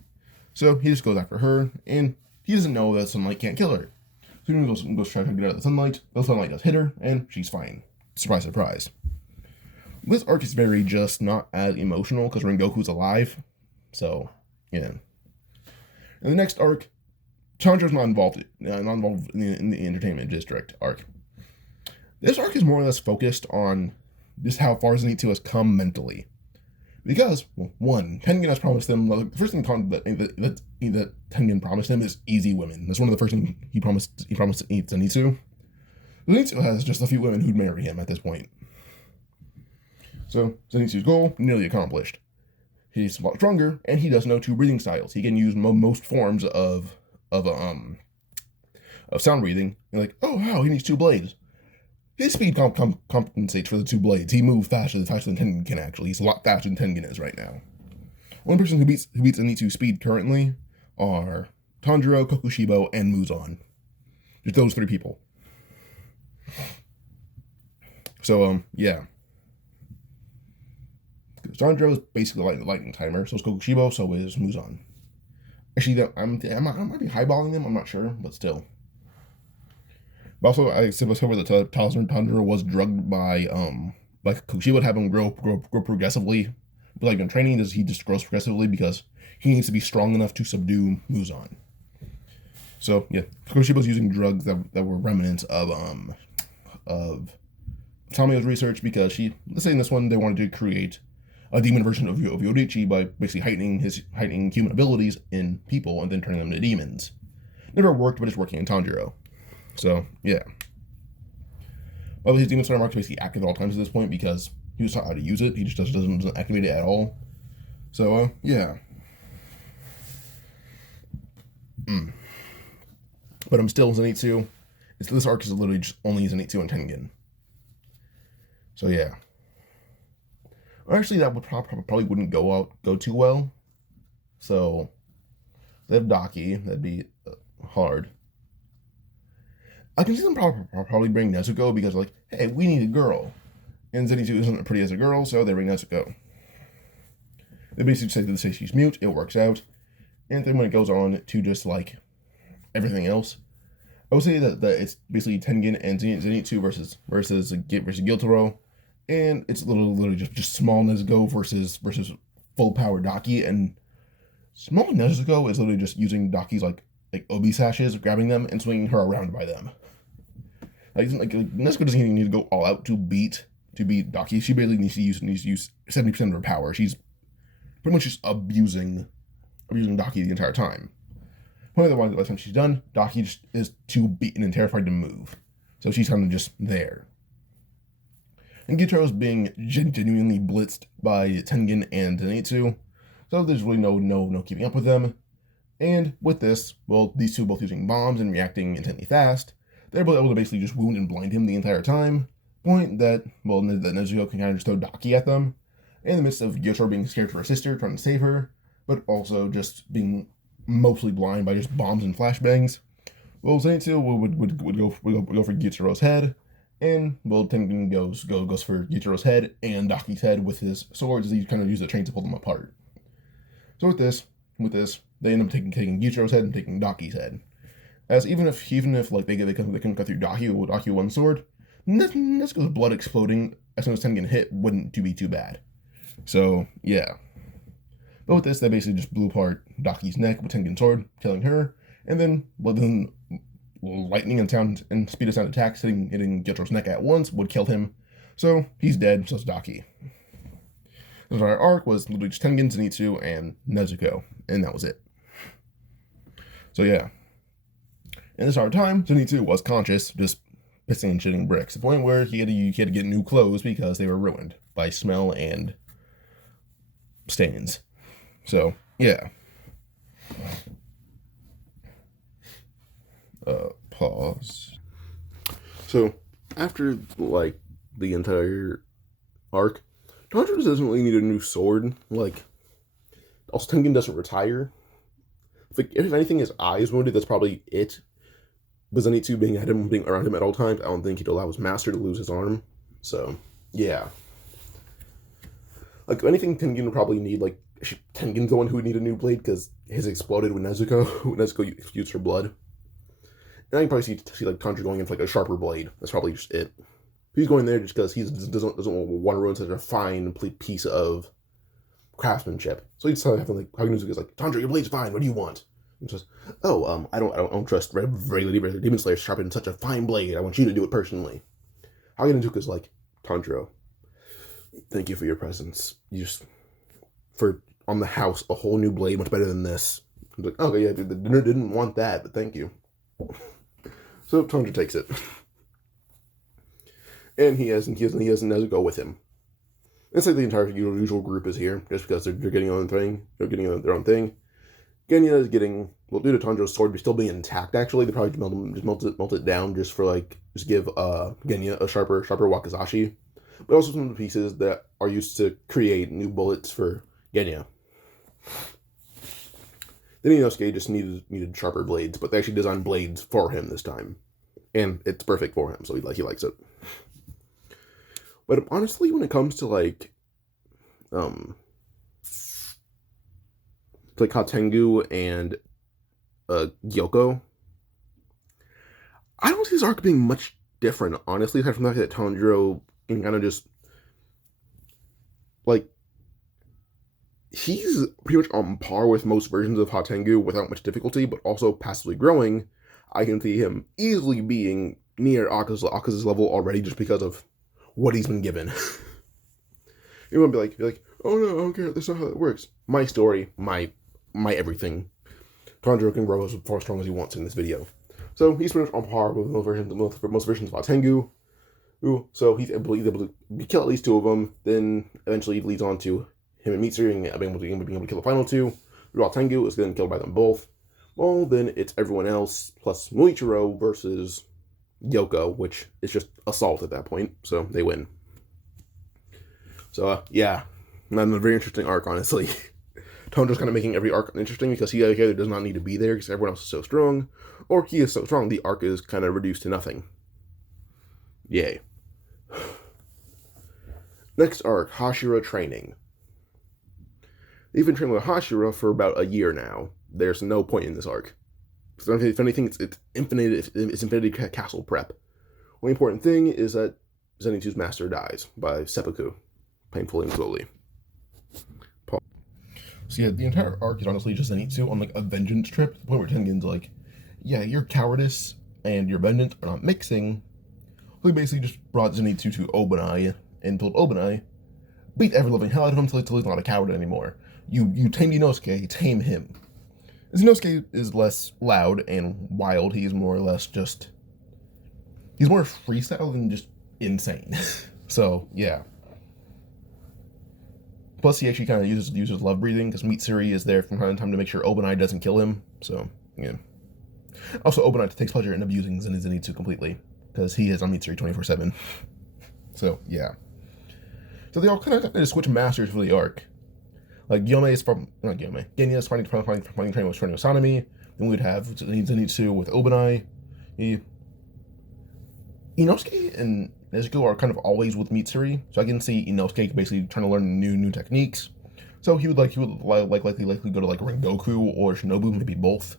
So he just goes after her, and he doesn't know that sunlight can't kill her. So he goes try to get out of the sunlight. The sunlight does hit her, and she's fine. Surprise, surprise. This arc is very just not as emotional because Rengoku's alive. So, yeah. In the next arc, Tanjiro's not involved in the entertainment district arc. This arc is more or less focused on just how far Zenitsu has come mentally. Because, well, one, Tengen has promised them, the first thing that Tengen promised him is easy women. That's one of the first things he promised Zenitsu. Zenitsu has just a few women who'd marry him at this point. So, Zenitsu's goal, nearly accomplished. He's a lot stronger, and he does know 2 breathing styles. He can use most forms of sound breathing. You're like, oh wow, he needs 2 blades. His speed compensates for the 2 blades. He moves faster than Tengen can actually. He's a lot faster than Tengen is right now. One person who beats Zenitsu's speed currently are Tanjiro, Kokushibo, and Muzan. Just those 3 people. So, yeah. Tanjiro is basically like the lightning timer. So is Kokushibo, so is Muzan. Actually, I might be highballing them, I'm not sure, but still. But also, I said before that Tanjiro was drugged by Kokushibo would have him grow progressively. But like in training, he just grows progressively because he needs to be strong enough to subdue Muzan. So yeah, Kokushibo's using drugs that were remnants of Tamayo's research because let's say in this one they wanted to create a demon version of Yorichi by basically heightening human abilities in people and then turning them to demons. Never worked, but it's working in Tanjiro. So, yeah. But his demon star mark is basically active at all times at this point because he was taught how to use it. He just doesn't activate it at all. So, yeah. But I'm still Zenitsu. This arc is literally just only Zenitsu and Tengen. So, yeah. Actually, that would probably wouldn't go too well. So, they have Daki. That'd be hard. I can see them probably bring Nezuko because, like, hey, we need a girl. And Zenitsu isn't pretty as a girl, so they bring Nezuko. They basically say she's mute, it works out. And then when it goes on to just, like, everything else, I would say that it's basically Tengen and Zenitsu versus Gyutaro. And it's literally just small Nezuko versus full power Daki. And small Nezuko is literally just using Daki's, like obi sashes, grabbing them and swinging her around by them. Like Nezuko doesn't even need to go all out to beat Daki. She barely needs to use 70% of her power. She's pretty much just abusing Daki the entire time. Probably by the time she's done, Daki just is too beaten and terrified to move. So she's kind of just there. And Gyutaro's being genuinely blitzed by Tengen and Zenitsu. So there's really no keeping up with them. And with this, well, these two both using bombs and reacting intently fast, they're both able to basically just wound and blind him the entire time. Point that Nezuko can kind of just throw Daki at them. In the midst of Gyutaro being scared for her sister, trying to save her, but also just being mostly blind by just bombs and flashbangs. Well, Zenitsu would go for Gyutaro's head, and well, Tengen goes for Gyutaro's head and Daki's head with his swords as he kind of uses the train to pull them apart. So with this, they end up taking Gyutaro's head and taking Daki's head. As even if like they can cut through Daki with one sword, Nezuko's blood exploding as soon as Tengen hit wouldn't be too bad. So yeah. But with this, they basically just blew apart Daki's neck with Tengen's sword, killing her, and then lightning and speed of sound attacks hitting Gyutaro's neck at once would kill him. So he's dead, so it's Daki. The entire arc was literally just Tengen, Zenitsu, and Nezuko, and that was it. So yeah. In this entire time, Zenitsu was conscious, just pissing and shitting bricks. The point where he had to get new clothes because they were ruined by smell and stains. So, yeah. Pause. So, after, like, the entire arc, Tanjiro doesn't really need a new sword. Like, also Tengen doesn't retire. If anything, his eye is wounded, that's probably it. But Zenitsu being around him at all times, I don't think he'd allow his master to lose his arm. So, yeah. Like, if anything, Tengen would probably need, like, Tengen's the one who would need a new blade, because his exploded with Nezuko. Nezuko used her blood. And I can probably see like, Tanjiro going into, like, a sharper blade. That's probably just it. He's going there just because he doesn't want to ruin such a fine piece of craftsmanship. So he's having, like, how Nezuko's like, Tanjiro, your blade's fine, what do you want? And says, I don't trust regular Demon Slayer sharpening such a fine blade. I want you to do it personally. How Nezuko's like, Tanjiro, thank you for your presence. On the house, a whole new blade, much better than this. I was like, okay, yeah, dude, the dinner didn't want that, but thank you. So Tanjiro takes it. And he has Nezuko with him. It's like the entire usual group is here, just because they're getting their own thing. They're getting their own thing. Genya is getting, well, due to Tanjiro's sword still being intact, actually, they probably melt it down just give Genya a sharper wakizashi. But also some of the pieces that are used to create new bullets for Genya. Then Inosuke just needed sharper blades, but they actually designed blades for him this time. And it's perfect for him, so he likes it. But honestly, when it comes to like Hatengu and Gyoko, I don't see this arc being much different, honestly, aside from the fact that Tanjiro can kind of just, like, he's pretty much on par with most versions of Hatengu without much difficulty, but also passively growing. I can see him easily being near Akazu's level already just because of what he's been given. You won't be like, oh no, I don't care, that's not how it works. My story, my everything. Tanjiro can grow as far as strong as he wants in this video. So he's pretty much on par with most versions of Hatengu. So he's able to kill at least two of them. Then eventually it leads on to him and Mitsuri being able to kill the final two. Tengu is getting killed by them both. Well, then it's everyone else plus Muichiro versus Yoko, which is just assault at that point. So they win. So yeah, not a very interesting arc, honestly. Tanjiro's kind of making every arc interesting because he either does not need to be there because everyone else is so strong, or he is so strong the arc is kind of reduced to nothing. Yay. Next arc, Hashira training. They've been training with Hashira for about a year now. There's no point in this arc. So if anything, it's Infinity Castle prep. One important thing is that Zenitsu's master dies by seppuku, painfully and slowly. So yeah, the entire arc is honestly just Zenitsu on like a vengeance trip, to the point where Tengen's like, yeah, your cowardice and your vengeance are not mixing. He basically just brought Zenitsu to Obanai and told Obanai, beat every living hell out of him till he's not a coward anymore. You tame Inosuke, tame him. As Inosuke is less loud and wild, he's more or less just, he's more freestyle than just insane. So, yeah. Plus, he actually kind of uses love breathing, because Mitsuri is there from time to time to make sure Obanai doesn't kill him. So, yeah. Also, Obanai takes pleasure in abusing Zenitsu completely, because he is on Mitsuri 24/7. So, yeah. So they all kind of switch masters for the arc. Like, Genya is fighting training with Sanemi. Then we'd have Zenitsu with Obanai. Inosuke and Nezuko are kind of always with Mitsuri, so I can see Inosuke basically trying to learn new techniques. So he would likely go to like Rengoku or Shinobu, maybe both.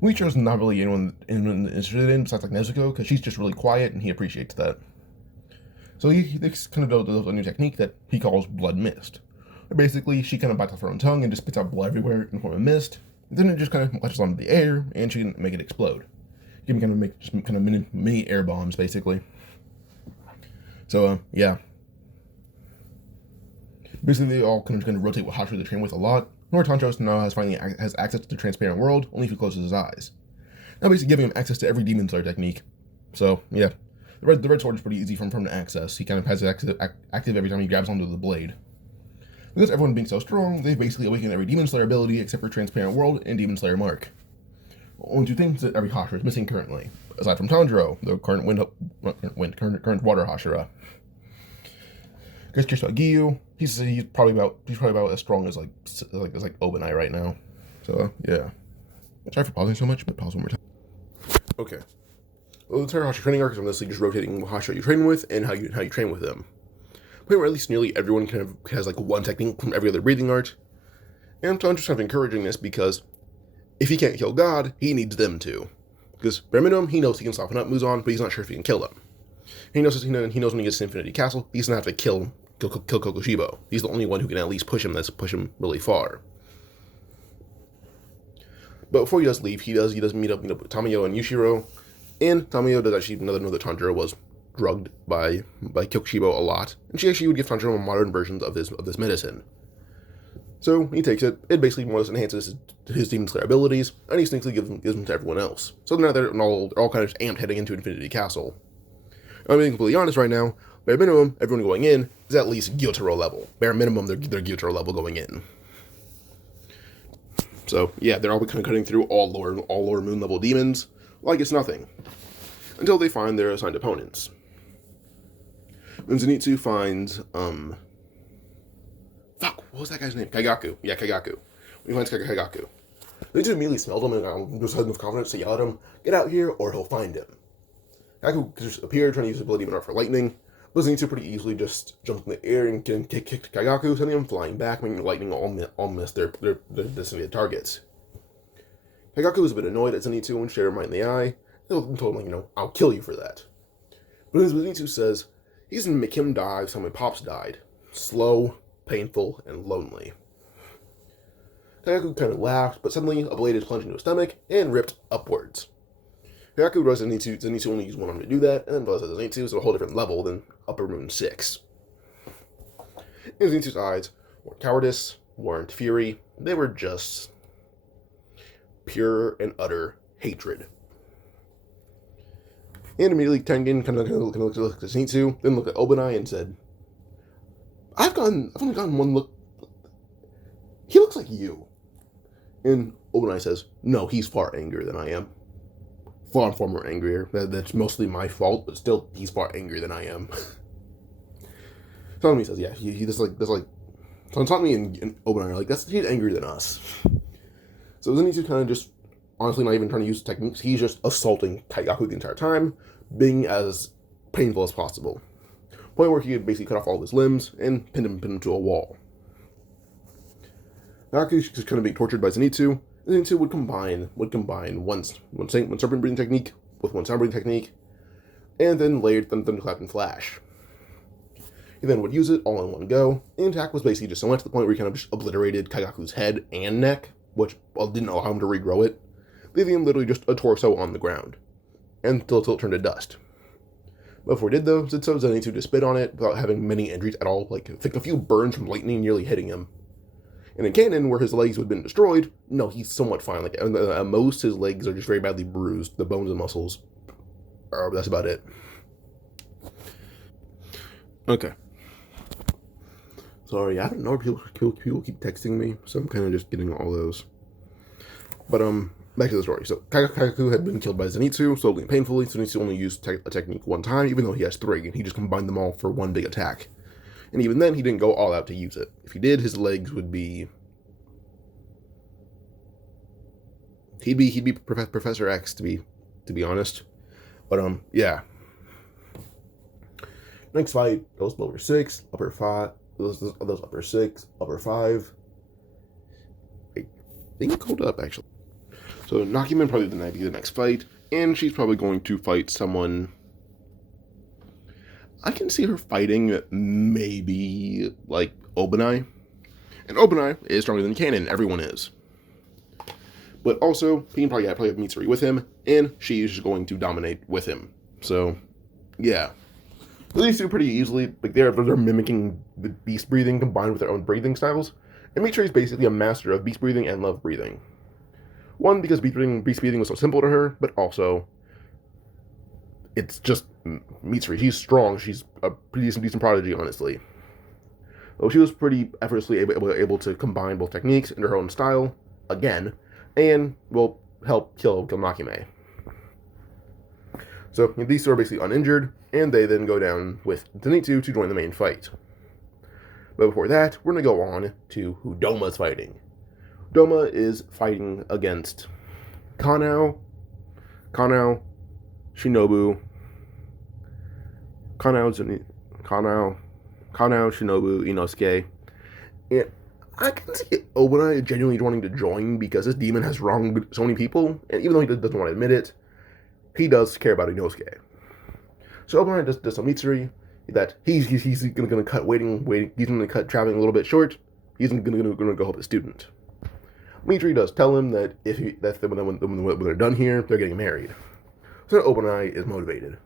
Muichiro's not really anyone interested in besides like Nezuko, because she's just really quiet and he appreciates that. So he kind of develops a new technique that he calls Blood Mist. Basically, she kind of bites off her own tongue and just spits out blood everywhere in the form of mist. And then it just kind of latches onto the air, and she can make it explode. You can make mini air bombs, basically. So, yeah. Basically, they all kind of rotate what Hashira they train with a lot. Nor Tanjiro now has access to the transparent world, only if he closes his eyes. Now basically giving him access to every Demon Slayer technique. So, yeah. The red sword is pretty easy for him to access. He kind of has it active every time he grabs onto the blade. Because everyone being so strong, they've basically awakened every Demon Slayer ability except for Transparent World and Demon Slayer Mark. Only two things that every Hashira is missing currently, aside from Tanjiro, the current current water Hashira. Guys, curious about Giyu. He's probably about as strong as like Obanai right now. So yeah. Sorry for pausing so much, but pause one more time. Okay. Well, the entire Hashira training arc is honestly just rotating what Hashira you train with and how you train with them. Point where at least nearly everyone kind of has like one technique from every other breathing art. And I'm just kind of encouraging this because if he can't kill God, he needs them to. Because bare minimum, he knows he can soften up Muzan, but he's not sure if he can kill him. He knows when he gets to Infinity Castle, he's gonna have to kill Kokushibo. He's the only one who can at least push him really far. But before he does leave, he does meet up with Tamayo and Yushiro, and Tamayo does actually know that Tanjiro was drugged by Kokushibo a lot, and she actually would give Tanjiro modern versions of this medicine. So he takes it. It basically more or less enhances his Demon Slayer abilities, and he sneakily gives them to everyone else. So now they're all kind of amped heading into Infinity Castle. I'm being completely honest right now. Bare minimum, everyone going in is at least Gyotaro level. Bare minimum, they're Gyotaro level going in. So yeah, they're all kind of cutting through all lower moon level demons like it's nothing, until they find their assigned opponents. When Zenitsu finds what was that guy's name? Kaigaku. Yeah, Kaigaku. When he finds Kaigaku, Zenitsu immediately smelled him and just had enough confidence to yell at him, "Get out here, or he'll find him." Kaigaku just appeared, trying to use his ability art for lightning, but Zenitsu pretty easily just jumped in the air and kicked Kaigaku, sending him flying back, making lightning all miss their designated targets. Kaigaku was a bit annoyed at Zenitsu and stared him right in the eye, and told him, I'll kill you for that. But as Zenitsu says, he's gonna make him die the same way Pops died. Slow, painful, and lonely. Kaigaku kind of laughed, but suddenly a blade is plunged into his stomach and ripped upwards. Kaigaku realized Zenitsu only used one arm to do that, and then realized that Zenitsu is at a whole different level than Upper Moon 6. In Zenitsu's eyes weren't cowardice, weren't fury, they were just pure and utter hatred. And immediately Tengen kind of looked at Zenitsu, then looked at Obanai and said, I've only gotten one look. He looks like you. And Obanai says, no, he's far angrier than I am. Far more angrier. That's mostly my fault, but still, he's far angrier than I am. Tommy says, yeah, he just like, so Tommy and Obanai are like, he's angrier than us. So Zenitsu kind of just, honestly not even trying to use techniques, he's just assaulting Kaigaku the entire time, being as painful as possible. Point where he could basically cut off all of his limbs and pin him to a wall. Kaigaku is just kind of being tortured by Zenitsu. Zenitsu would combine one serpent breathing technique with one sound breathing technique, and then layered Thunderclap and Flash. He then would use it all in one go, and the attack was basically just so much to the point where he kind of just obliterated Kaigaku's head and neck, which didn't allow him to regrow it, leaving him literally just a torso on the ground, until it turned to dust. Before he did though, Zenitsu just spit on it without having many injuries at all, like a few burns from lightning nearly hitting him. And in canon, where his legs would have been destroyed, no, he's somewhat fine. Like, at most, his legs are just very badly bruised. The bones and muscles that's about it. Okay. Sorry, I don't know. People keep texting me, so I'm kind of just getting all those. But, back to the story. So, Kaigaku had been killed by Zenitsu, slowly and painfully. Zenitsu only used a technique one time, even though he has 3, and he just combined them all for one big attack. And even then, he didn't go all out to use it. If he did, his legs would be... He'd be Professor X, to be honest. But, yeah. Next fight, goes lower 6, upper 5, those upper 6, upper 5. I think hold up, actually. So, Nakiman probably be the next fight, and she's probably going to fight someone... I can see her fighting maybe, like, Obanai. And Obanai is stronger than canon, everyone is. But also, he can probably have Mitsuri with him, and she is just going to dominate with him. So, yeah. These two pretty easily, like they're mimicking the beast breathing combined with their own breathing styles. And Mitri is basically a master of beast breathing and love breathing. One, because beast breathing was so simple to her, but also it's just Mitri. She's strong. She's a pretty decent prodigy, honestly. Well, she was pretty effortlessly able to combine both techniques in her own style, again, and will help kill Makime. So these two are basically uninjured, and they then go down with Zenitsu to join the main fight. But before that, we're going to go on to who Doma's fighting. Doma is fighting against Kanao, Shinobu, Kanao, Shinobu, Inosuke. And I can see Obana genuinely wanting to join because this demon has wronged so many people, and even though he doesn't want to admit it, he does care about Inosuke. So Obana does some Mitsuri that he's gonna cut he's gonna cut traveling a little bit short. He's gonna go help a student. Mitri does tell him that when they're done here, they're getting married. So Obanai is motivated.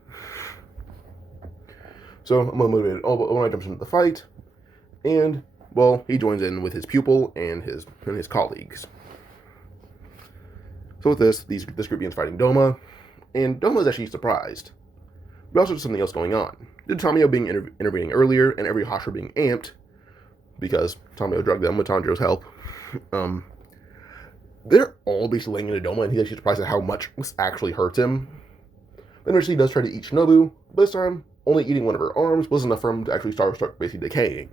So Obanai jumps into the fight, and well, he joins in with his pupil and his colleagues. So with this group begins fighting Doma, and Doma is actually surprised. But also there's something else going on. Due to Tamio being intervening earlier, and every Hashira being amped, because Tamio drugged them with Tanjiro's help, they're all basically laying into Doma, and he's actually surprised at how much this actually hurts him. Then eventually he does try to eat Shinobu, but this time, only eating one of her arms was enough for him to actually start basically decaying.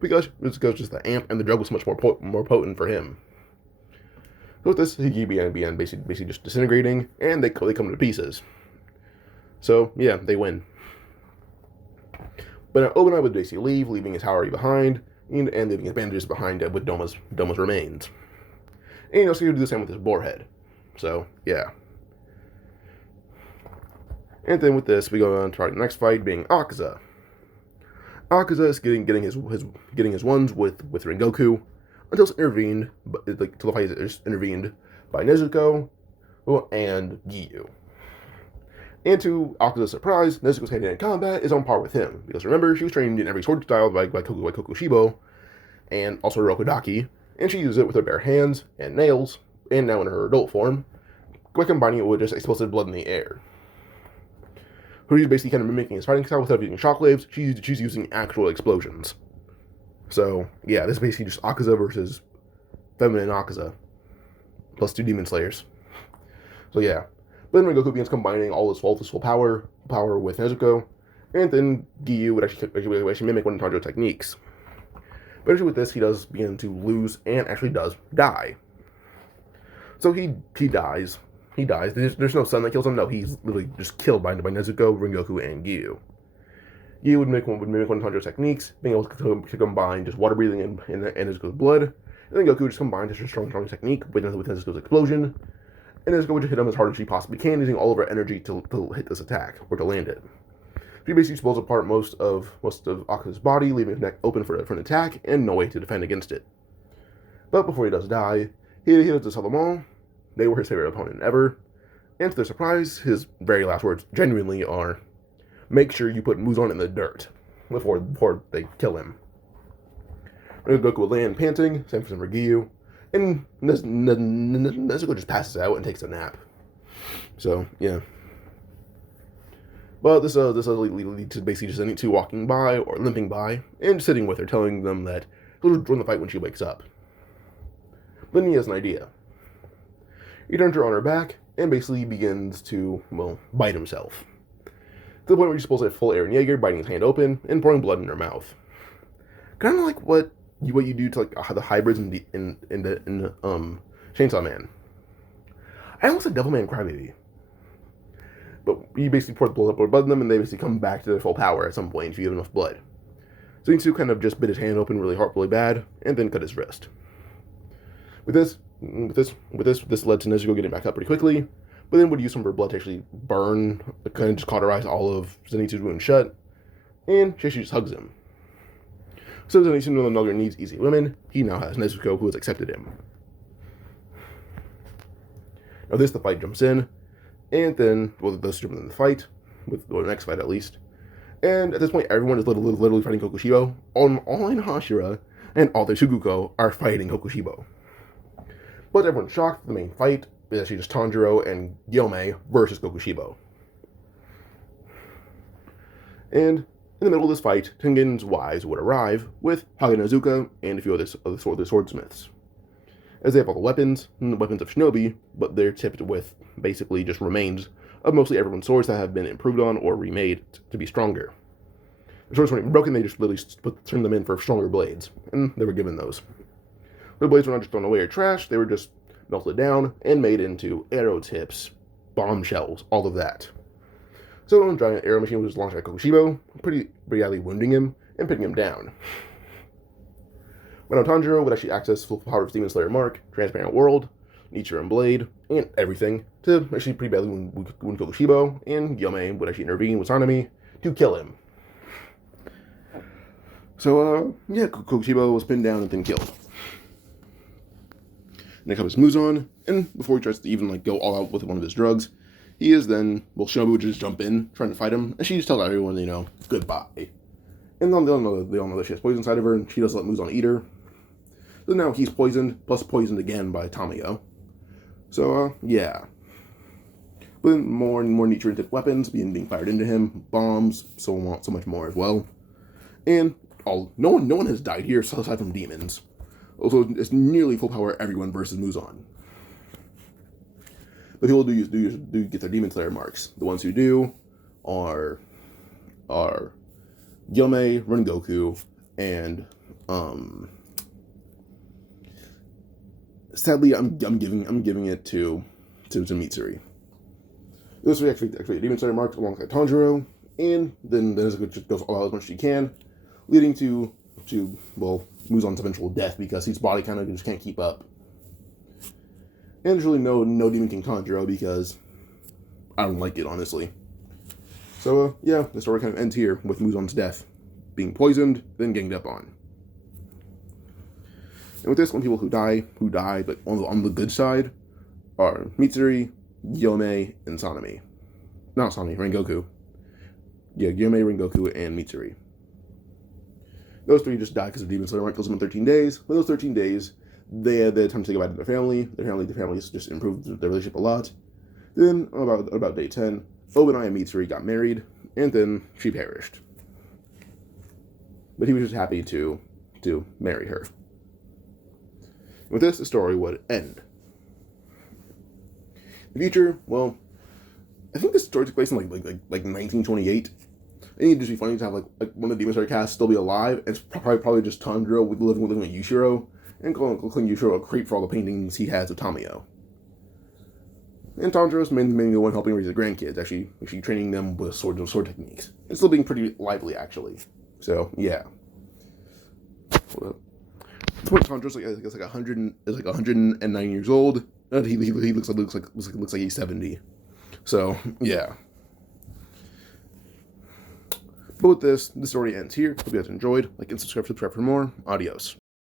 Because just the amp and the drug was much more potent for him. So with this, he began basically just disintegrating, and they come to pieces. So, yeah, they win. But now Obanai would basically leave, leaving his Haori behind, and leaving his bandages behind with Doma's remains. And he also would do the same with his boar head. So, yeah. And then with this, we go on to our next fight, being Akaza. Akaza is getting his ones with Rengoku until it's intervened, until the fight is intervened by Nezuko and Giyu. And to Akaza's surprise, Nezuko's hand-to-hand combat is on par with him, because remember, she was trained in every sword style by Kokushibo, and also Rokodaki, and she uses it with her bare hands and nails, and now in her adult form, by combining it with just explosive blood in the air. Who's basically kind of mimicking his fighting style without using shockwaves, she's using actual explosions. So, yeah, this is basically just Akaza versus feminine Akaza, plus 2 Demon Slayers. So, yeah. But then Rengoku begins combining all his full power with Nezuko, and then Giyu would actually mimic one of Tanjiro's techniques. But actually with this, he does begin to lose and actually does die. So he dies. He dies. There's no sun that kills him. No, he's literally just killed by Nezuko, Rengoku, and Giyu. Giyu would mimic one of Tanjiro's techniques, being able to combine just water breathing and Nezuko's blood. And then Goku just combines his strong technique with Nezuko's explosion. And Nezuko would just hit him as hard as she possibly can, using all of her energy to hit this attack, or to land it. She basically blows apart most of Akaza's body, leaving his neck open for an attack, and no way to defend against it. But before he does die, he does tell them all they were his favorite opponent ever, and to their surprise, his very last words genuinely are, "Make sure you put Muzan in the dirt," before they kill him. Goku will land panting, same for Giyu, and Nezuko just passes out and takes a nap. So, yeah. But this leads to basically just Zenitsu walking by, or limping by, and sitting with her, telling them that he'll join the fight when she wakes up. Then he has an idea. He turns her on her back, and basically begins to, bite himself. To the point where he's supposed to have full Eren Yeager, biting his hand open, and pouring blood in her mouth. Kind of like what you do to the hybrids in Chainsaw Man. I almost said Devilman Crybaby. But you basically pour the blood in them, and they basically come back to their full power at some point if you give enough blood. So Zenitsu kind of just bit his hand open really bad, and then cut his wrist. With this led to Nezuko getting back up pretty quickly, but then would use some of her blood to actually burn, kind of just cauterize all of Zenitsu's wound shut, and she just hugs him. So Zenitsu no longer needs easy women. He now has Nezuko, who has accepted him. Now the fight jumps in, and then, those jump in the fight, with the next fight at least, And at this point, everyone is literally fighting Kokushibo. All in Hashira and all their Suguko are fighting Kokushibo. But everyone's shocked. The main fight is actually just Tanjiro and Gyomei versus Kokushibo. And in the middle of this fight, Tengen's wives would arrive with Hage Nezuko and a few other swordsmiths. As they have all the weapons of shinobi, but they're tipped with basically just remains of mostly everyone's swords that have been improved on or remade to be stronger. The swords weren't even broken, they just literally turned them in for stronger blades, and they were given those. The blades were not just thrown away or trashed, they were just melted down and made into arrow tips, bombshells, all of that. So a giant arrow machine was launched at Kokushibo, pretty badly wounding him and pinning him down. But now Tanjiro would actually access full power of Demon Slayer Mark, Transparent World, Nichiren and Blade, and everything to actually pretty badly wound Kokushibo, and Gyomei would actually intervene with Sanemi to kill him. So, Kokushibo was pinned down and then killed. Next up is Muzan, and before he tries to even go all out with one of his drugs, he is then, Shinobu would just jump in, trying to fight him, and she just tells everyone, goodbye. And they all know that she has poison inside of her, and she doesn't let Muzan eat her. So now he's poisoned, plus poisoned again by Tamayo. So, yeah. But then more and more Nichiren-tipped weapons being fired into him, bombs, so much more as well. And no one has died here, aside from demons. Also, it's nearly full power everyone versus Muzan. But people do get their Demon Slayer marks. The ones who do are Gyomei, Rengoku, and sadly I'm giving it to Mitsuri. This will actually Demon Slayer marks alongside Tanjiro, and then Nezuko just goes all out as much as she can, leading to Muzan's eventual death because his body kind of just can't keep up. And there's really no Demon King Tanjiro because I don't like it, honestly. So, the story kind of ends here with Muzan's death, being poisoned, then ganged up on. And with this, when people who die, but on the good side, are Mitsuri, Gyomei, and Sanemi. Not Sanemi, Rengoku. Yeah, Gyomei, Rengoku, and Mitsuri. Those three just die because of Demon Slayer mark kills them in 13 days. But those 13 days, they had time to say goodbye to their family. Their families just improved their relationship a lot. Then, about day 10, Obanai and Mitsuri got married, and then she perished. But he was just happy to marry her. And with this, the story would end. The future, well, I think this story took place in like 1928. I think it'd just be funny to have like one of the Demon Slayer cast still be alive, and it's probably just Tanjiro living with Yushiro, and calling Yushiro a creep for all the paintings he has of Tamayo. And Tanjiro's mainly the one helping raise the grandkids, actually training them with sword techniques. It's still being pretty lively, actually. So yeah. Hold up. Tanjiro's like 109 years old. And he looks like he's 70. So yeah. But with this story ends here. Hope you guys enjoyed. Like and subscribe for more. Adios.